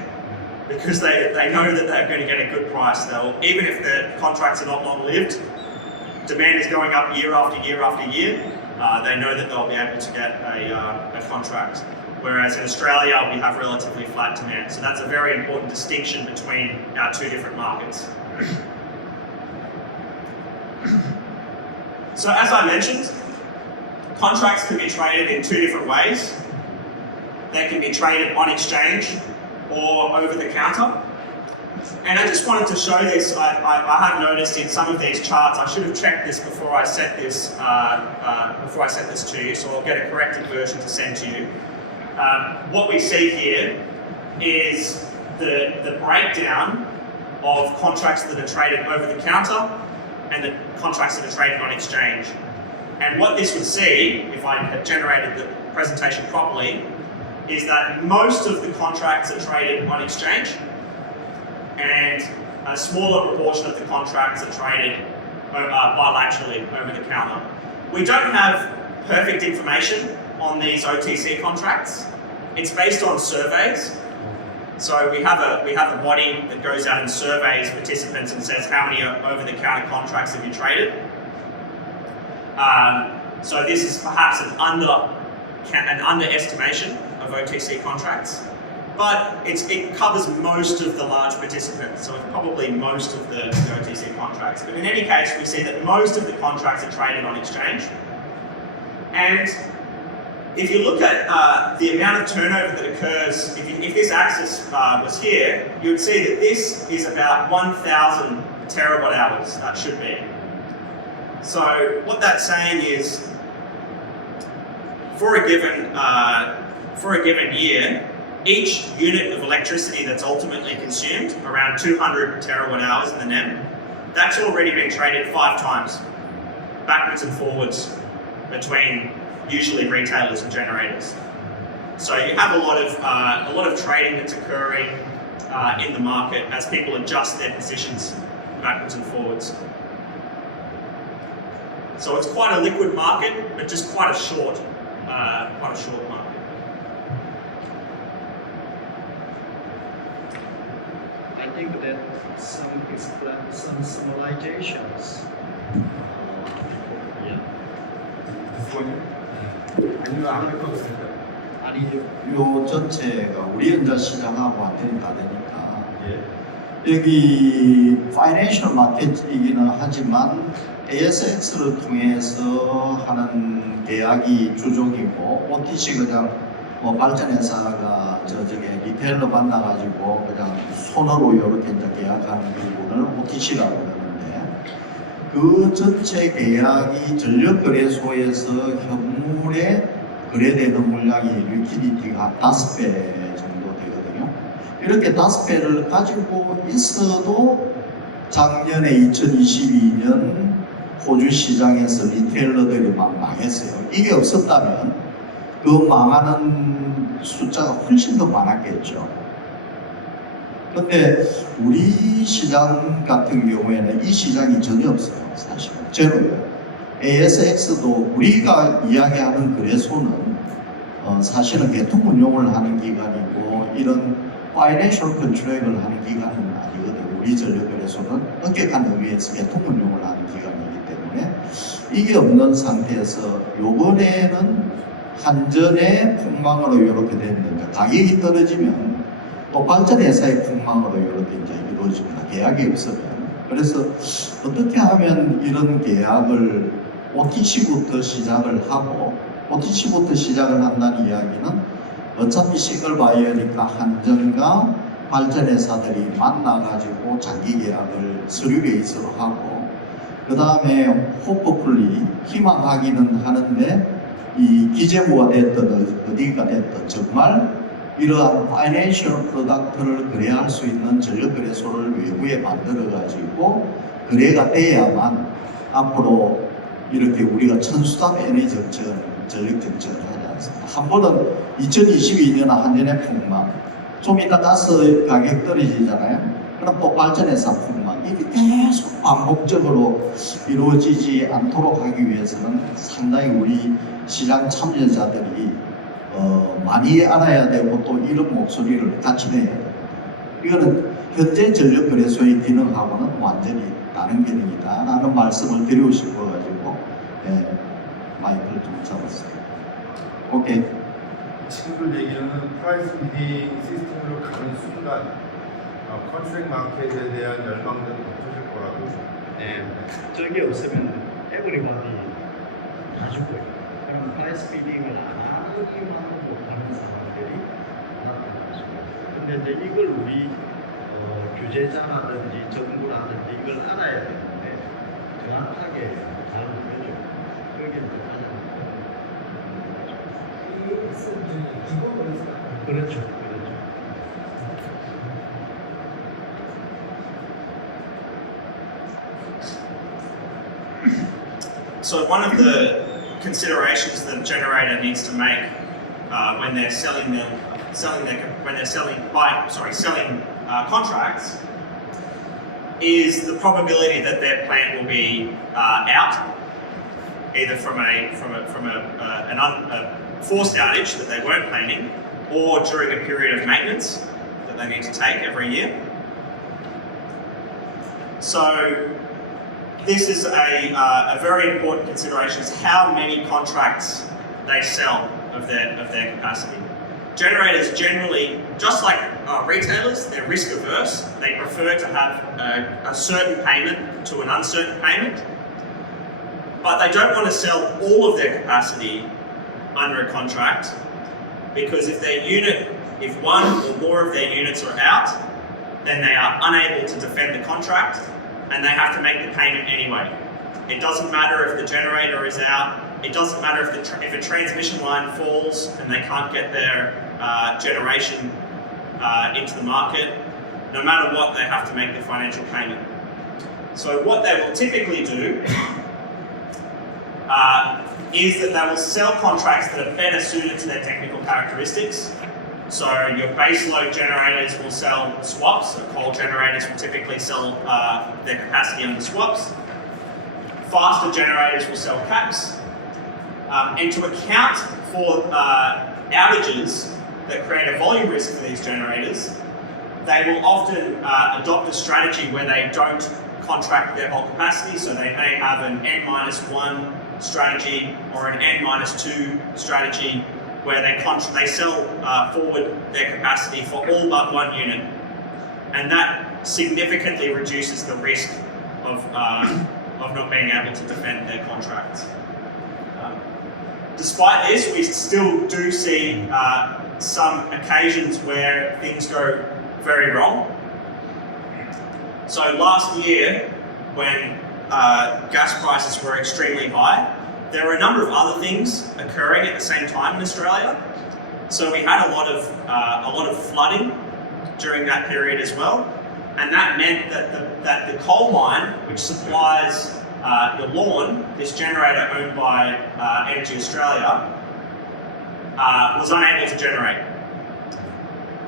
because they know that they're going to get a good price. Even if the contracts are not long-lived, demand is going up year after year after year, they know that they'll be able to get a contract. Whereas in Australia, we have relatively flat demand. So that's a very important distinction between our two different markets. So as I mentioned, contracts can be traded in two different ways. They can be traded on exchange or over the counter. And I just wanted to show this. I have noticed in some of these charts, I should have checked this before I set this to you, so I'll get a corrected version to send to you. what we see here is the breakdown of contracts that are traded over the counter and the contracts that are traded on exchange. And what this would see, if I had generated the presentation properly, is that most of the contracts are traded on exchange and a smaller proportion of the contracts are traded bilaterally over the counter. We don't have perfect information on these OTC contracts. It's based on surveys. So we have a body that goes out and surveys participants and says how many over-the-counter contracts have you traded. So this is perhaps an underestimation of OTC contracts, but it covers most of the large participants, so it's probably most of the OTC contracts. But in any case, we see that most of the contracts are traded on exchange. And if you look at the amount of turnover that occurs, if this axis was here, you would see that this is about 1,000 terawatt hours, that should be. So what that's saying is, for a given year, each unit of electricity that's ultimately consumed, around 200 terawatt hours in the NEM, that's already been traded 5 times, backwards and forwards, between usually retailers and generators. So you have a lot of trading that's occurring in the market as people adjust their positions backwards and forwards. So it's quite a liquid market, but just quite a short market. I think that some symbolizations. Yeah. 아니면 안 할 것 같습니다. 아니죠. 요 전체가 우리 현자 시장하고 완전히 다르니까 예. 여기 파이낸셜 마켓이기는 하지만 ASX를 통해서 하는 계약이 주종이고 OTC 그냥 발전회사가 저쪽에 리테일러 만나가지고 그냥 손으로 이렇게 이제 계약하는 부분을 OTC라고 그러는데 그 전체 계약이 전력거래소에서 현물에 거래되는 물량이 리퀴디티가 한 5배 정도 되거든요. 이렇게 5배를 가지고 있어도 작년에 2022년 호주 시장에서 리테일러들이 막 망했어요. 이게 없었다면 그 망하는 숫자가 훨씬 더 많았겠죠. 그런데 우리 시장 같은 경우에는 이 시장이 전혀 없어요. 사실 제로예요. ASX도 우리가 이야기하는 거래소는 사실은 개통 운용을 하는 기관이고 이런 파이낸셜 컨트랙을 하는 기관은 아니거든요. 우리 전력거래소는 엄격한 의미에서 개통 운용을 하는 기관이기 때문에 이게 없는 상태에서 요번에는 한전의 폭망으로 이렇게 됐는데 가격이 떨어지면 또 발전회사의 폭망으로 이렇게 이제 이루어집니다. 계약이 없으면. 그래서 어떻게 하면 이런 계약을 OTC부터 시작을 하고 OTC부터 시작을 한다는 이야기는 어차피 시글 바이어니까 한전과 발전회사들이 만나가지고 장기 계약을 서류 베이스로 하고 그 다음에 호프풀리 희망하기는 하는데 이 기재부가 됐든 어디가 됐든 정말 이러한 파이낸셜 프로덕트를 거래할 수 있는 전력거래소를 외부에 만들어가지고 거래가 돼야만 앞으로 이렇게 우리가 천수답 전력정책을 하지 않습니다. 한 번은 2022년 한전의 폭망, 좀 이따 가스 가격 떨어지잖아요. 그럼 또 발전회사 폭망, 이게 계속 반복적으로 이루어지지 않도록 하기 위해서는 상당히 우리 시장 참여자들이 많이 알아야 되고 또 이런 목소리를 같이 내야 됩니다. 이거는 현재 전력거래소의 기능하고는 완전히 다른 기능이다 라는 말씀을 드리고 싶어가지고 마이크를 좀 잡았어요. 오케이. 친구들 얘기는 프라이스 비딩 시스템으로 가는 순간 컨트랙 마켓에 대한 열망들이 높아질 거라고. 네. 저게 없으면 에브리바디 다 죽고요. 그럼 프라이스 비딩을 안 하기만 못하는 사람들이 나타날 수 있어요. 근데 이제 이걸 우리 규제자라든지 정부라든지 이걸 알아야 되는데 정확하게 잘 모르죠. 그게 이제 가장 큰 그렇죠. So one of the considerations that a generator needs to make when they're selling contracts is the probability that their plant will be out, either from a forced outage that they weren't planning, or during a period of maintenance that they need to take every year. So this is a very important consideration, is how many contracts they sell of their capacity. Generators generally, just like retailers, they're risk averse. They prefer to have a certain payment to an uncertain payment, but they don't want to sell all of their capacity under a contract, because if one or more of their units are out, then they are unable to defend the contract and they have to make the payment anyway. It doesn't matter if the generator is out, it doesn't matter if a transmission line falls and they can't get their generation into the market. No matter what, they have to make the financial payment. So what they will typically do is that they will sell contracts that are better suited to their technical characteristics. So your base load generators will sell swaps, so coal generators will typically sell their capacity under swaps. Faster generators will sell caps. And to account for outages that create a volume risk for these generators, they will often adopt a strategy where they don't contract their whole capacity. So they may have an N-1 strategy or an N-2 strategy where they sell forward their capacity for all but one unit. And that significantly reduces the risk of not being able to defend their contracts. Despite this, we still do see some occasions where things go very wrong. So last year, when gas prices were extremely high, there were a number of other things occurring at the same time in Australia. So we had a lot of flooding during that period as well, and that meant that the coal mine, which supplies the lawn, this generator owned by Energy Australia, was unable to generate,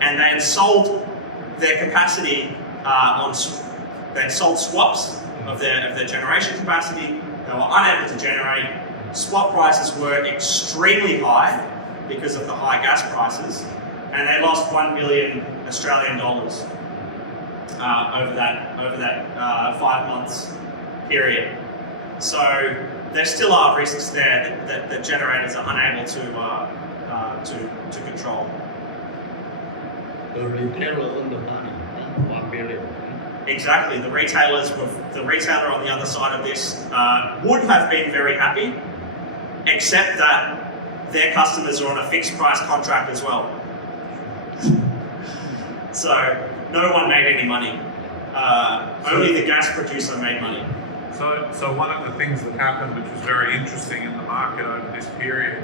and they had sold their capacity they had sold swaps of their generation capacity. They were unable to generate. Swap prices were extremely high because of the high gas prices, and they lost $1 billion Australian dollars over that 5 months period. So there still are risks there that generators are unable to control. The retailer on the money, $1 billion. Exactly. The retailer on the other side of this would have been very happy, except that their customers are on a fixed price contract as well. So no one made any money. Only the gas producer made money. So one of the things that happened, which was very interesting in the market over this period,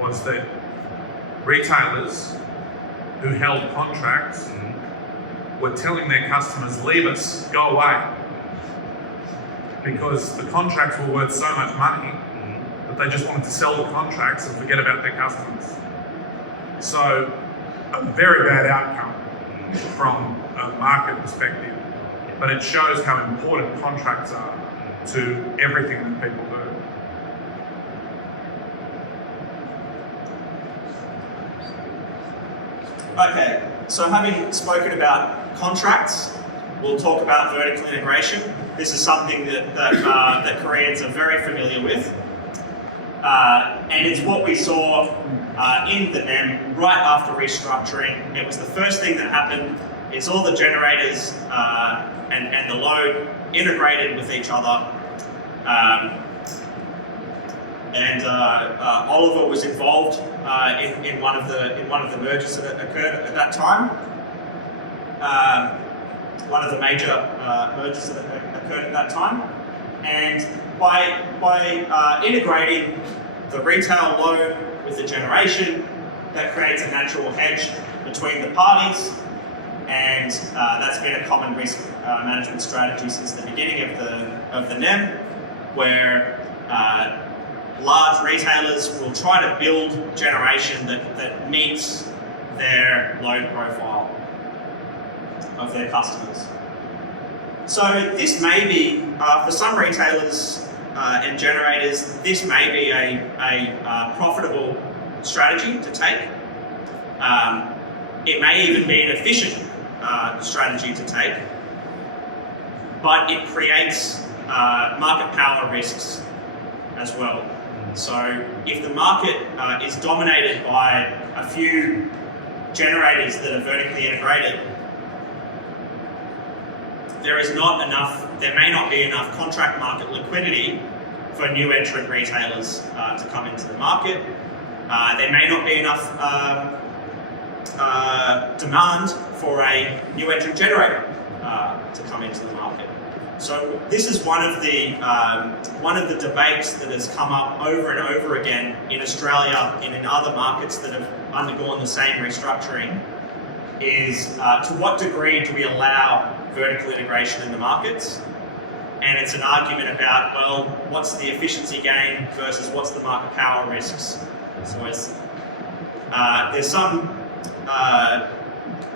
was that retailers who held contracts were telling their customers, leave us, go away, because the contracts were worth so much money that they just wanted to sell the contracts and forget about their customers. So a very bad outcome from a market perspective, but it shows how important contracts are to everything that people do. Okay, so having spoken about contracts, we'll talk about vertical integration. This is something that Koreans are very familiar with. And it's what we saw in the NEM right after restructuring. It was the first thing that happened. It's all the generators and the load integrated with each other. Oliver was involved in one of the mergers that occurred at that time. One of the major mergers that occurred at that time, and by integrating the retail load with the generation, that creates a natural hedge between the parties, and that's been a common risk management strategy since the beginning of the NEM, where large retailers will try to build generation that meets their load profile of their customers. So this may be, for some retailers and generators, this may be a profitable strategy to take. It may even be an efficient strategy to take, but it creates market power risks as well. So if the market is dominated by a few generators that are vertically integrated, there may not be enough contract market liquidity for new entrant retailers to come into the market. There may not be enough demand for a new entrant generator to come into the market. So this is one of the debates that has come up over and over again in Australia and in other markets that have undergone the same restructuring, is to what degree do we allow vertical integration in the markets? And it's an argument about, well, what's the efficiency gain versus what's the market power risks? So there's some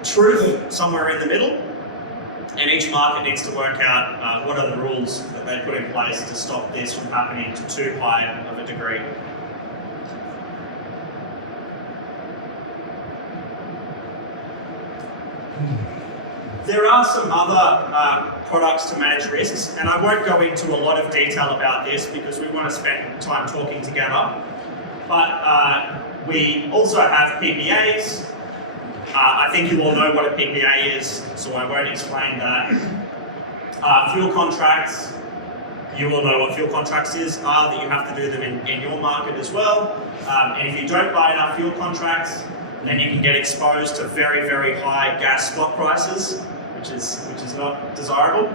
truth somewhere in the middle, and each market needs to work out what are the rules that they put in place to stop this from happening to too high of a degree. There are some other products to manage risks, and I won't go into a lot of detail about this because we want to spend time talking together. But we also have PPAs. I think you all know what a PPA is, so I won't explain that. Fuel contracts, you all know what fuel contracts are, that you have to do them in your market as well. And if you don't buy enough fuel contracts, then you can get exposed to very, very high gas spot prices, which is not desirable.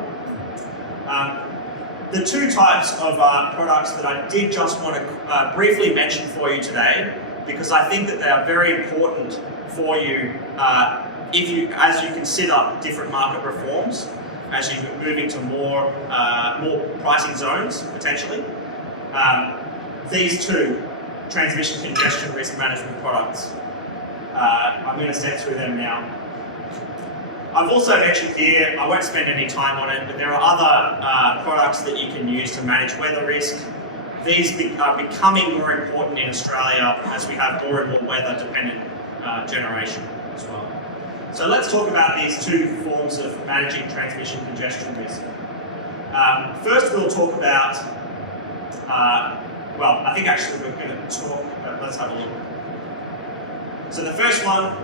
The two types of products that I did just want to briefly mention for you today, because I think that they are very important for you as you consider different market reforms, as you move into more pricing zones potentially. These two transmission congestion risk management products. I'm going to step through them now. I've also mentioned here, I won't spend any time on it, but there are other products that you can use to manage weather risk. These are becoming more important in Australia as we have more and more weather-dependent generation as well. So let's talk about these two forms of managing transmission congestion risk. First, we'll talk about, well, I think actually we're going to talk, let's have a look. So the first one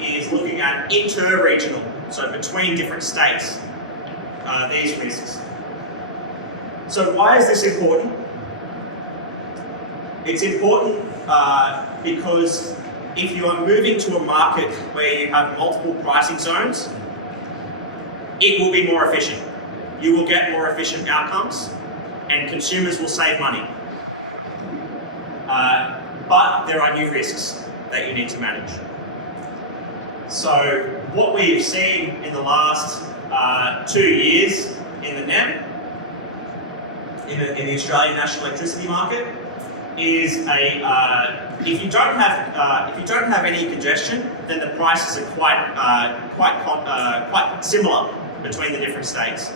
is looking at inter-regional, so between different states, these risks. So why is this important? It's important because if you are moving to a market where you have multiple pricing zones, it will be more efficient. You will get more efficient outcomes and consumers will save money. But there are new risks that you need to manage. So what we've seen in the last 2 years in the NEM, in the Australian National Electricity Market, is if you don't have any congestion, then the prices are quite similar between the different states.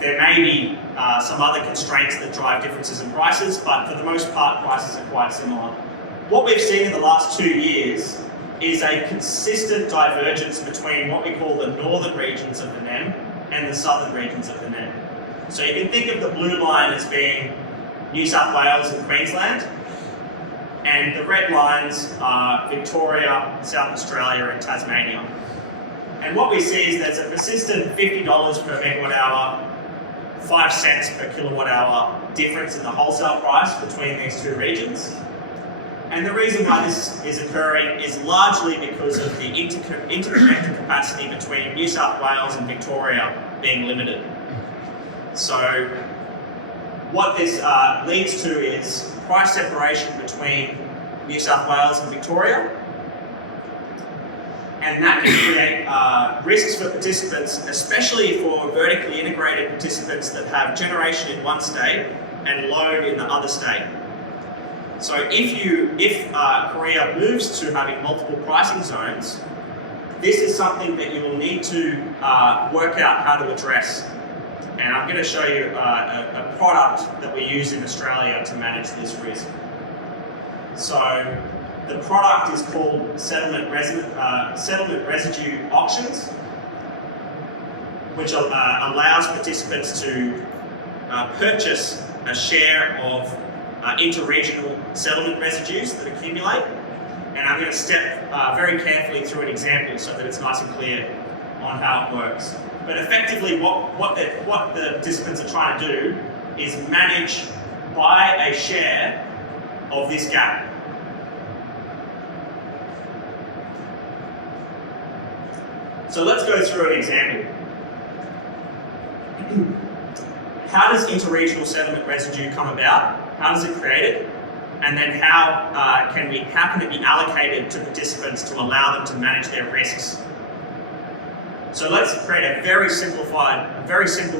There may be some other constraints that drive differences in prices, but for the most part, prices are quite similar. What we've seen in the last 2 years is a consistent divergence between what we call the northern regions of the NEM and the southern regions of the NEM. So you can think of the blue line as being New South Wales and Queensland, and the red lines are Victoria, South Australia and Tasmania. And what we see is there's a persistent $50 per megawatt hour, 5 cents per kilowatt hour difference in the wholesale price between these two regions. And the reason why this is occurring is largely because of the interconnector capacity between New South Wales and Victoria being limited. So what this leads to is price separation between New South Wales and Victoria. And that can create risks for participants, especially for vertically integrated participants that have generation in one state and load in the other state. So if Korea moves to having multiple pricing zones, this is something that you will need to work out how to address. And I'm going to show you a product that we use in Australia to manage this risk. So the product is called settlement residue auctions, which allows participants to purchase a share of interregional settlement residues that accumulate. And I'm going to step very carefully through an example so that it's nice and clear on how it works. But effectively, what the participants are trying to do is buy a share of this gap. So let's go through an example. How does interregional settlement residue come about? How does it create it? And then how can it be allocated to participants to allow them to manage their risks? So let's create a very simple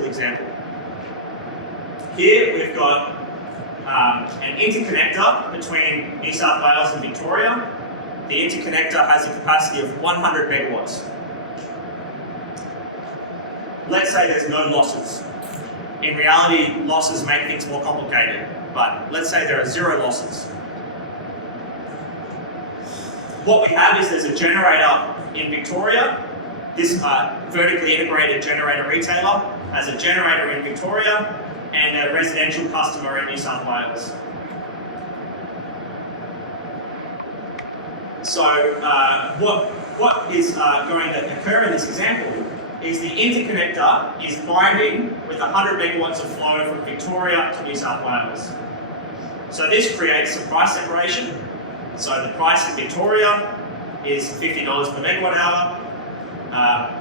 example. Here we've got an interconnector between New South Wales and Victoria. The interconnector has a capacity of 100 megawatts. Let's say there's no losses. In reality, losses make things more complicated, but let's say there are 0 losses. What we have is there's a generator in Victoria. This vertically integrated generator retailer has a generator in Victoria and a residential customer in New South Wales. So what is going to occur in this example is the interconnector is binding with 100 megawatts of flow from Victoria to New South Wales. So this creates some price separation. So the price in Victoria is $50 per megawatt hour.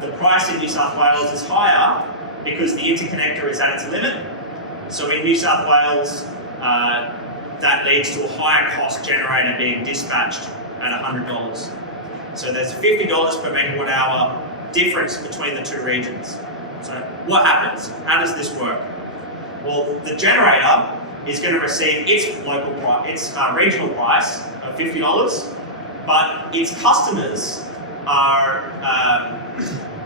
The price in New South Wales is higher because the interconnector is at its limit. So in New South Wales, that leads to a higher cost generator being dispatched at $100. So there's $50 per megawatt hour difference between the two regions. So what happens? How does this work? Well, the generator is going to receive its regional price of $50, but its customers are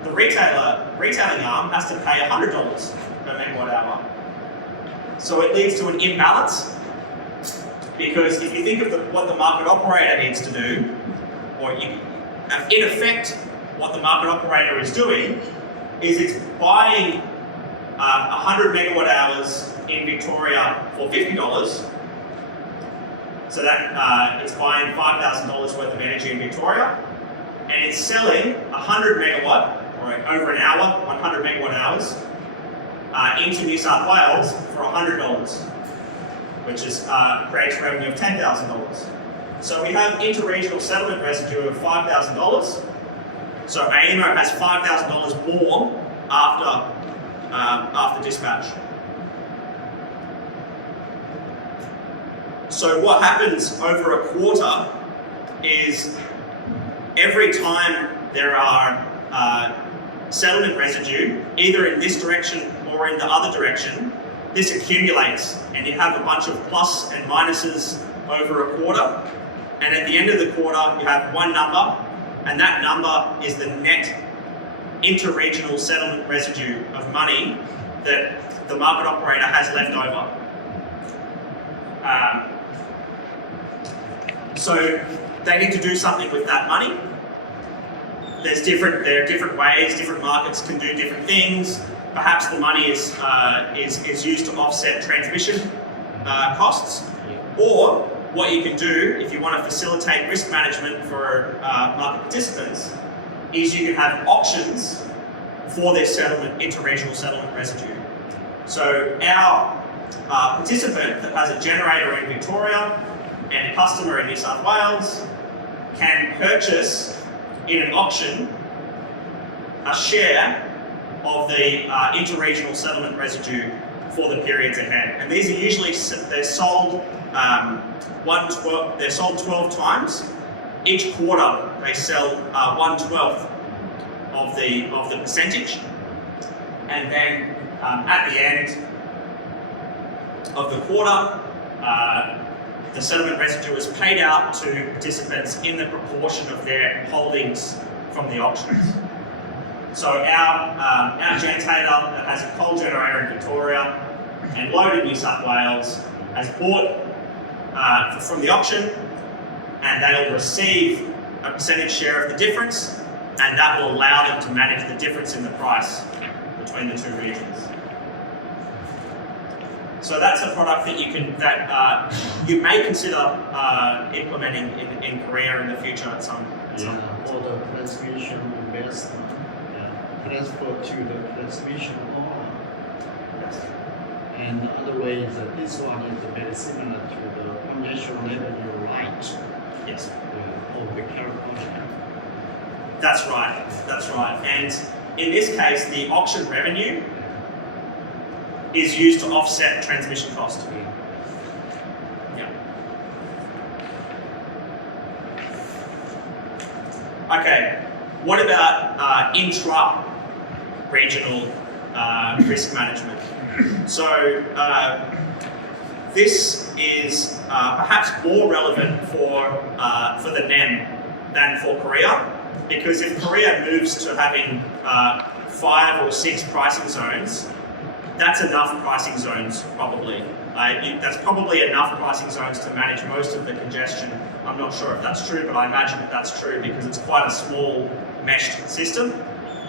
the retailing arm has to pay $100 per megawatt hour. So it leads to an imbalance, because if you think of what the market operator needs to do, or in effect, what the market operator is doing is it's buying 100 megawatt hours in Victoria for $50. So that it's buying $5,000 worth of energy in Victoria, and it's selling 100 megawatt, or over an hour, 100 megawatt hours into New South Wales for $100, which is creates revenue of $10,000. So we have interregional settlement residue of $5,000. So AEMO has $5,000 more after dispatch. So what happens over a quarter is every time there are settlement residue, either in this direction or in the other direction, this accumulates, and you have a bunch of plus and minuses over a quarter. And at the end of the quarter, you have one number, and that number is the net interregional settlement residue of money that the market operator has left over. So they need to do something with that money. There are different ways, different markets can do different things. Perhaps the money is used to offset transmission costs, or what you can do if you want to facilitate risk management for market participants is you can have auctions for this interregional settlement residue. So our participant that has a generator in Victoria and a customer in New South Wales can purchase in an auction a share of the interregional settlement residue for the periods ahead. And these are usually they're sold 12 times. Each quarter they sell 1/12 of the percentage, and then at the end of the quarter, the settlement residue is paid out to participants in the proportion of their holdings from the auctions. So our agentator that has a coal generator in Victoria and load in New South Wales has bought from the auction, and they'll receive a percentage share of the difference, and that will allow them to manage the difference in the price between the two regions. So that's a product that you may consider implementing in Korea in the future at some point. For the transmission investment, transfer to the transmission owner. And the other way is that this one is very similar to the congestion revenue right Yes. of the California. That's right. That's right. And in this case, the auction revenue is used to offset transmission cost. Yeah. Okay. What about intra-regional risk management? So this is perhaps more relevant for the NEM than for Korea, because if Korea moves to having 5 or 6 pricing zones, that's enough pricing zones probably. That's probably enough pricing zones to manage most of the congestion. I'm not sure if that's true, but I imagine that that's true because it's quite a small meshed system.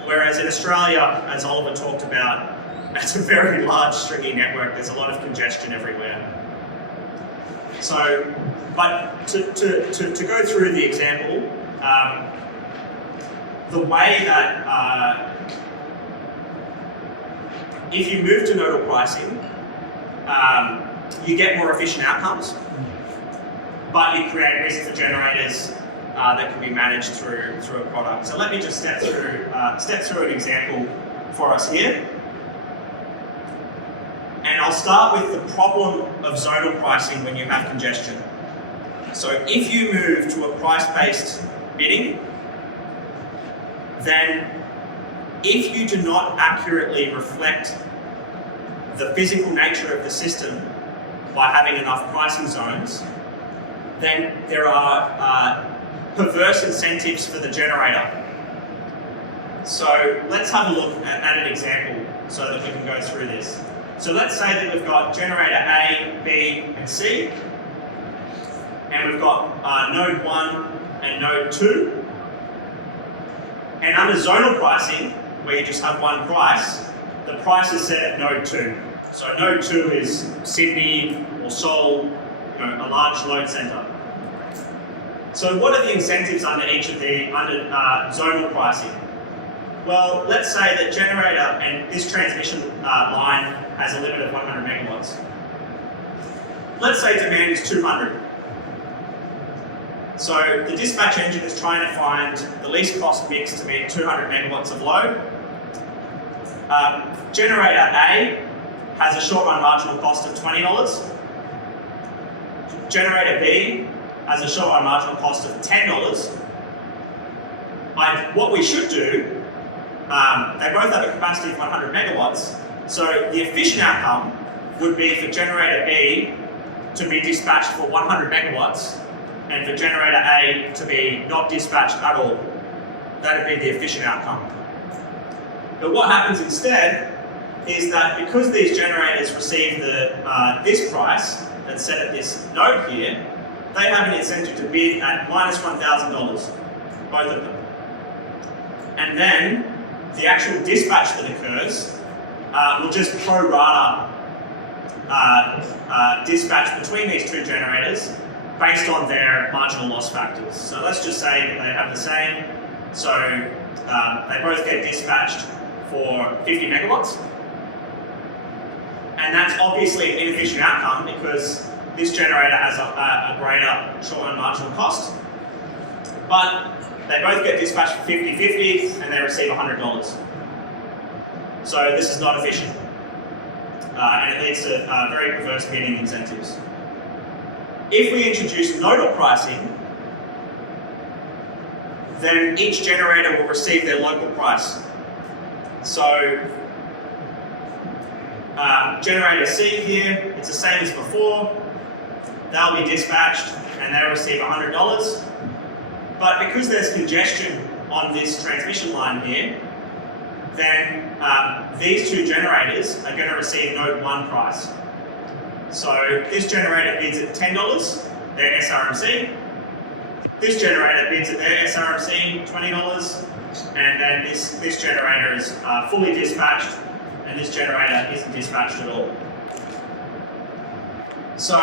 Whereas in Australia, as Oliver talked about, it's a very large stringy network. There's a lot of congestion everywhere. So, but to go through the example, the way that if you move to nodal pricing, you get more efficient outcomes, but you create risk for generators that can be managed through a product. So let me just step through an example for us here. And I'll start with the problem of zonal pricing when you have congestion. So if you move to a price-based bidding, then if you do not accurately reflect the physical nature of the system by having enough pricing zones, then there are perverse incentives for the generator. So let's have a look at an example so that we can go through this. So let's say that we've got generator A, B, and C, and we've got node 1 and node 2. And under zonal pricing, where you just have one price, the price is set at node 2. So node 2 is Sydney or Seoul, a large load centre. So what are the incentives under zonal pricing? Well, let's say that generator and this transmission line has a limit of 100 megawatts. Let's say demand is 200. So the dispatch engine is trying to find the least cost mix to meet 200 megawatts of load. Generator A has a short run marginal cost of $20. Generator B has a short run marginal cost of $10. What we should do, they both have a capacity of 100 megawatts, so the efficient outcome would be for generator B to be dispatched for 100 megawatts and for generator A to be not dispatched at all. That would be the efficient outcome. But what happens instead is that because these generators receive this price that's set at this node here, they have an incentive to bid at minus $1,000, both of them. And then the actual dispatch that occurs will just pro rata dispatch between these two generators based on their marginal loss factors. So let's just say that they have the same. So they both get dispatched for 50 megawatts. And that's obviously an inefficient outcome because this generator has a greater short-run marginal cost. But they both get dispatched for 50-50 and they receive $100. So this is not efficient. and it leads to very perverse bidding incentives. If we introduce nodal pricing, then each generator will receive their local price. So, generator C here, it's the same as before. They'll be dispatched and they'll receive $100. But because there's congestion on this transmission line here, then these two generators are going to receive node 1 price. So this generator bids at $10, their SRMC. This generator bids at their SRMC, $20. And then this generator is fully dispatched, and this generator isn't dispatched at all. So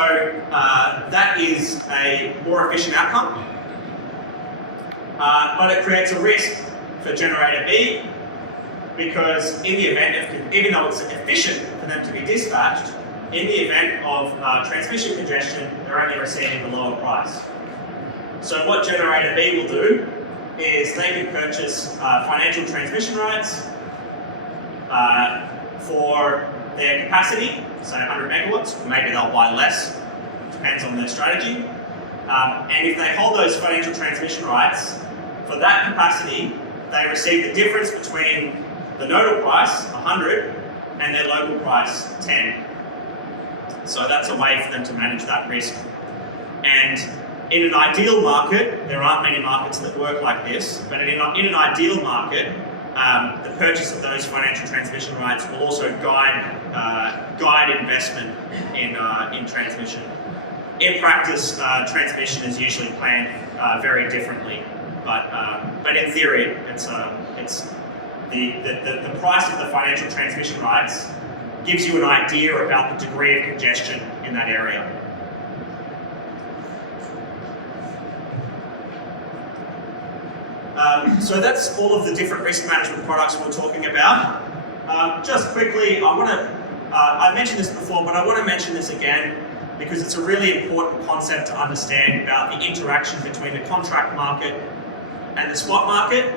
that is a more efficient outcome, but it creates a risk for generator B, because in the event of, even though it's efficient for them to be dispatched, in the event of transmission congestion, they're only receiving the lower price. So what generator B will do is they can purchase financial transmission rights for their capacity, say 100 megawatts, or maybe they'll buy less, depends on their strategy. And if they hold those financial transmission rights, for that capacity, they receive the difference between the nodal price, 100, and their local price, 10. So that's a way for them to manage that risk. And in an ideal market, there aren't many markets that work like this, but in an ideal market, the purchase of those financial transmission rights will also guide investment in transmission. In practice, transmission is usually planned very differently, but in theory, it's the price of the financial transmission rights gives you an idea about the degree of congestion in that area. So that's all of the different risk management products we're talking about. Just quickly, I mentioned this before, but I want to mention this again because it's a really important concept to understand about the interaction between the contract market and the spot market.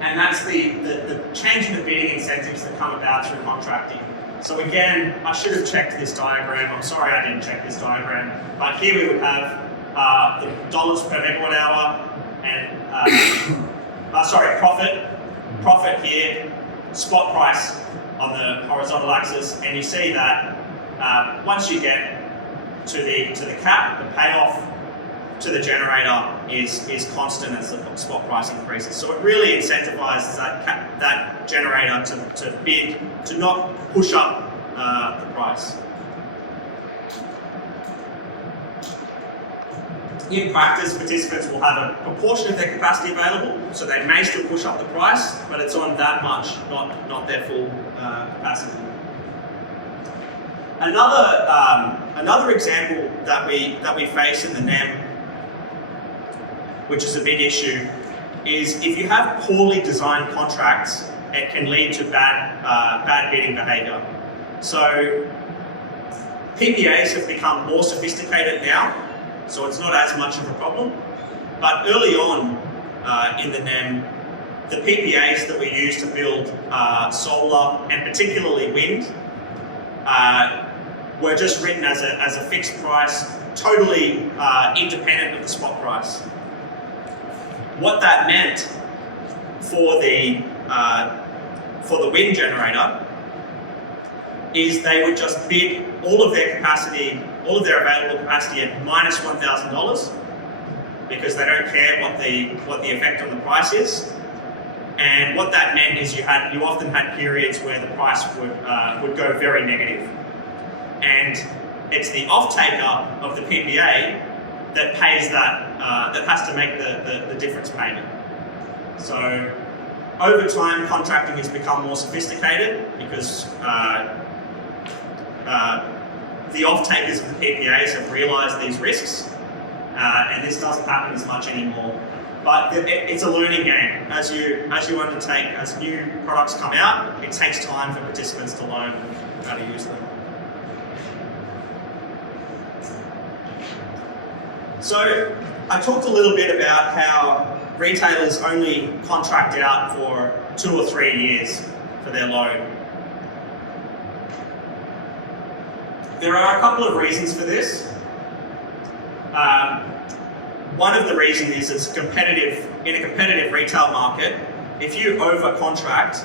And that's the change in the bidding incentives that come about through contracting. So again, I should have checked this diagram. I'm sorry I didn't check this diagram. But here we would have the dollars per megawatt hour and profit here, spot price on the horizontal axis, and you see that once you get to the cap, the payoff to the generator is constant as the spot price increases. So it really incentivizes that generator to bid, to not push up the price. In practice, participants will have a proportion of their capacity available, so they may still push up the price, but it's on that much, not their full capacity. Another example that we face in the NEM, which is a big issue, is if you have poorly designed contracts, it can lead to bad bidding behaviour. So PPAs have become more sophisticated now, so it's not as much of a problem. But early on in the NEM, the PPAs that we used to build solar and particularly wind were just written as a fixed price, totally independent of the spot price. What that meant for the wind generator is they would just bid all of their capacity, all of their available capacity at minus $1,000 because they don't care what the effect on the price is. And what that meant is you often had periods where the price would go very negative. And it's the off-taker of the PPA that pays that has to make the difference payment. So over time, contracting has become more sophisticated because the off-takers of the PPAs have realised these risks, and this doesn't happen as much anymore. But it's a learning game. As you undertake, as new products come out, it takes time for participants to learn how to use them. So I talked a little bit about how retailers only contract out for 2 or 3 years for their load. There are a couple of reasons for this. One of the reasons is it's competitive. In a competitive retail market, if you over-contract,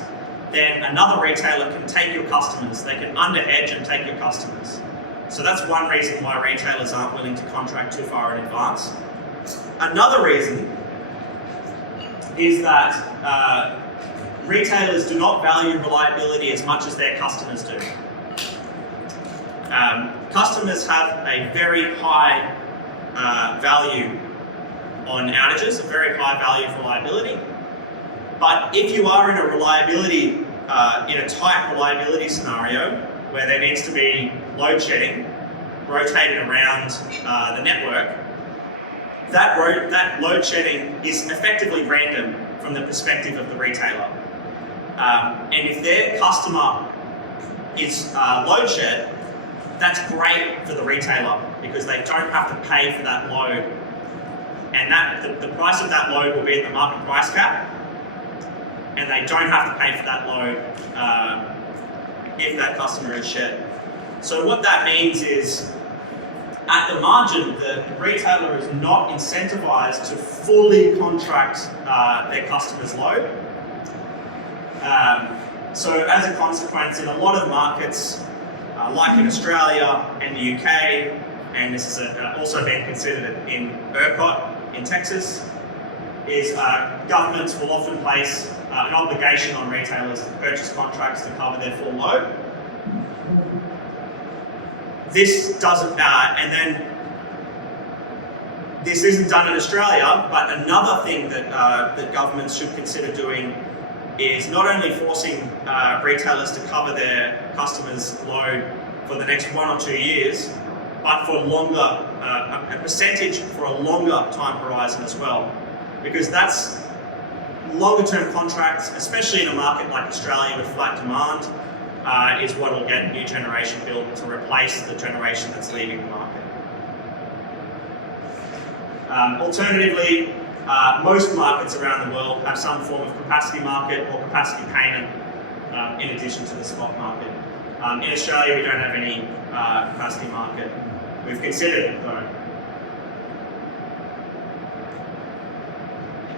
then another retailer can take your customers. They can under-hedge and take your customers. So that's one reason why retailers aren't willing to contract too far in advance. Another reason is that retailers do not value reliability as much as their customers do. Customers have a very high value on outages, a very high value of reliability. But if you are in a reliability, in a tight reliability scenario where there needs to be load shedding rotated around the network, that load shedding is effectively random from the perspective of the retailer. And if their customer is load shed, that's great for the retailer because they don't have to pay for that load. And the price of that load will be at the market price cap, and they don't have to pay for that load if that customer is shed. So what that means is, at the margin, the retailer is not incentivized to fully contract their customer's load. So as a consequence, in a lot of markets, like in Australia and the UK, and this is also being considered in ERCOT in Texas, is governments will often place an obligation on retailers to purchase contracts to cover their full load. This doesn't, and then this isn't done in Australia, but another thing that, that governments should consider doing is not only forcing retailers to cover their customers' load for the next 1 or 2 years, but for longer, a percentage for a longer time horizon as well. Because that's longer term contracts, especially in a market like Australia with flat demand, is what will get new generation built to replace the generation that's leaving the market. Alternatively, most markets around the world have some form of capacity market or capacity payment in addition to the spot market. In Australia, we don't have any capacity market. We've considered it though.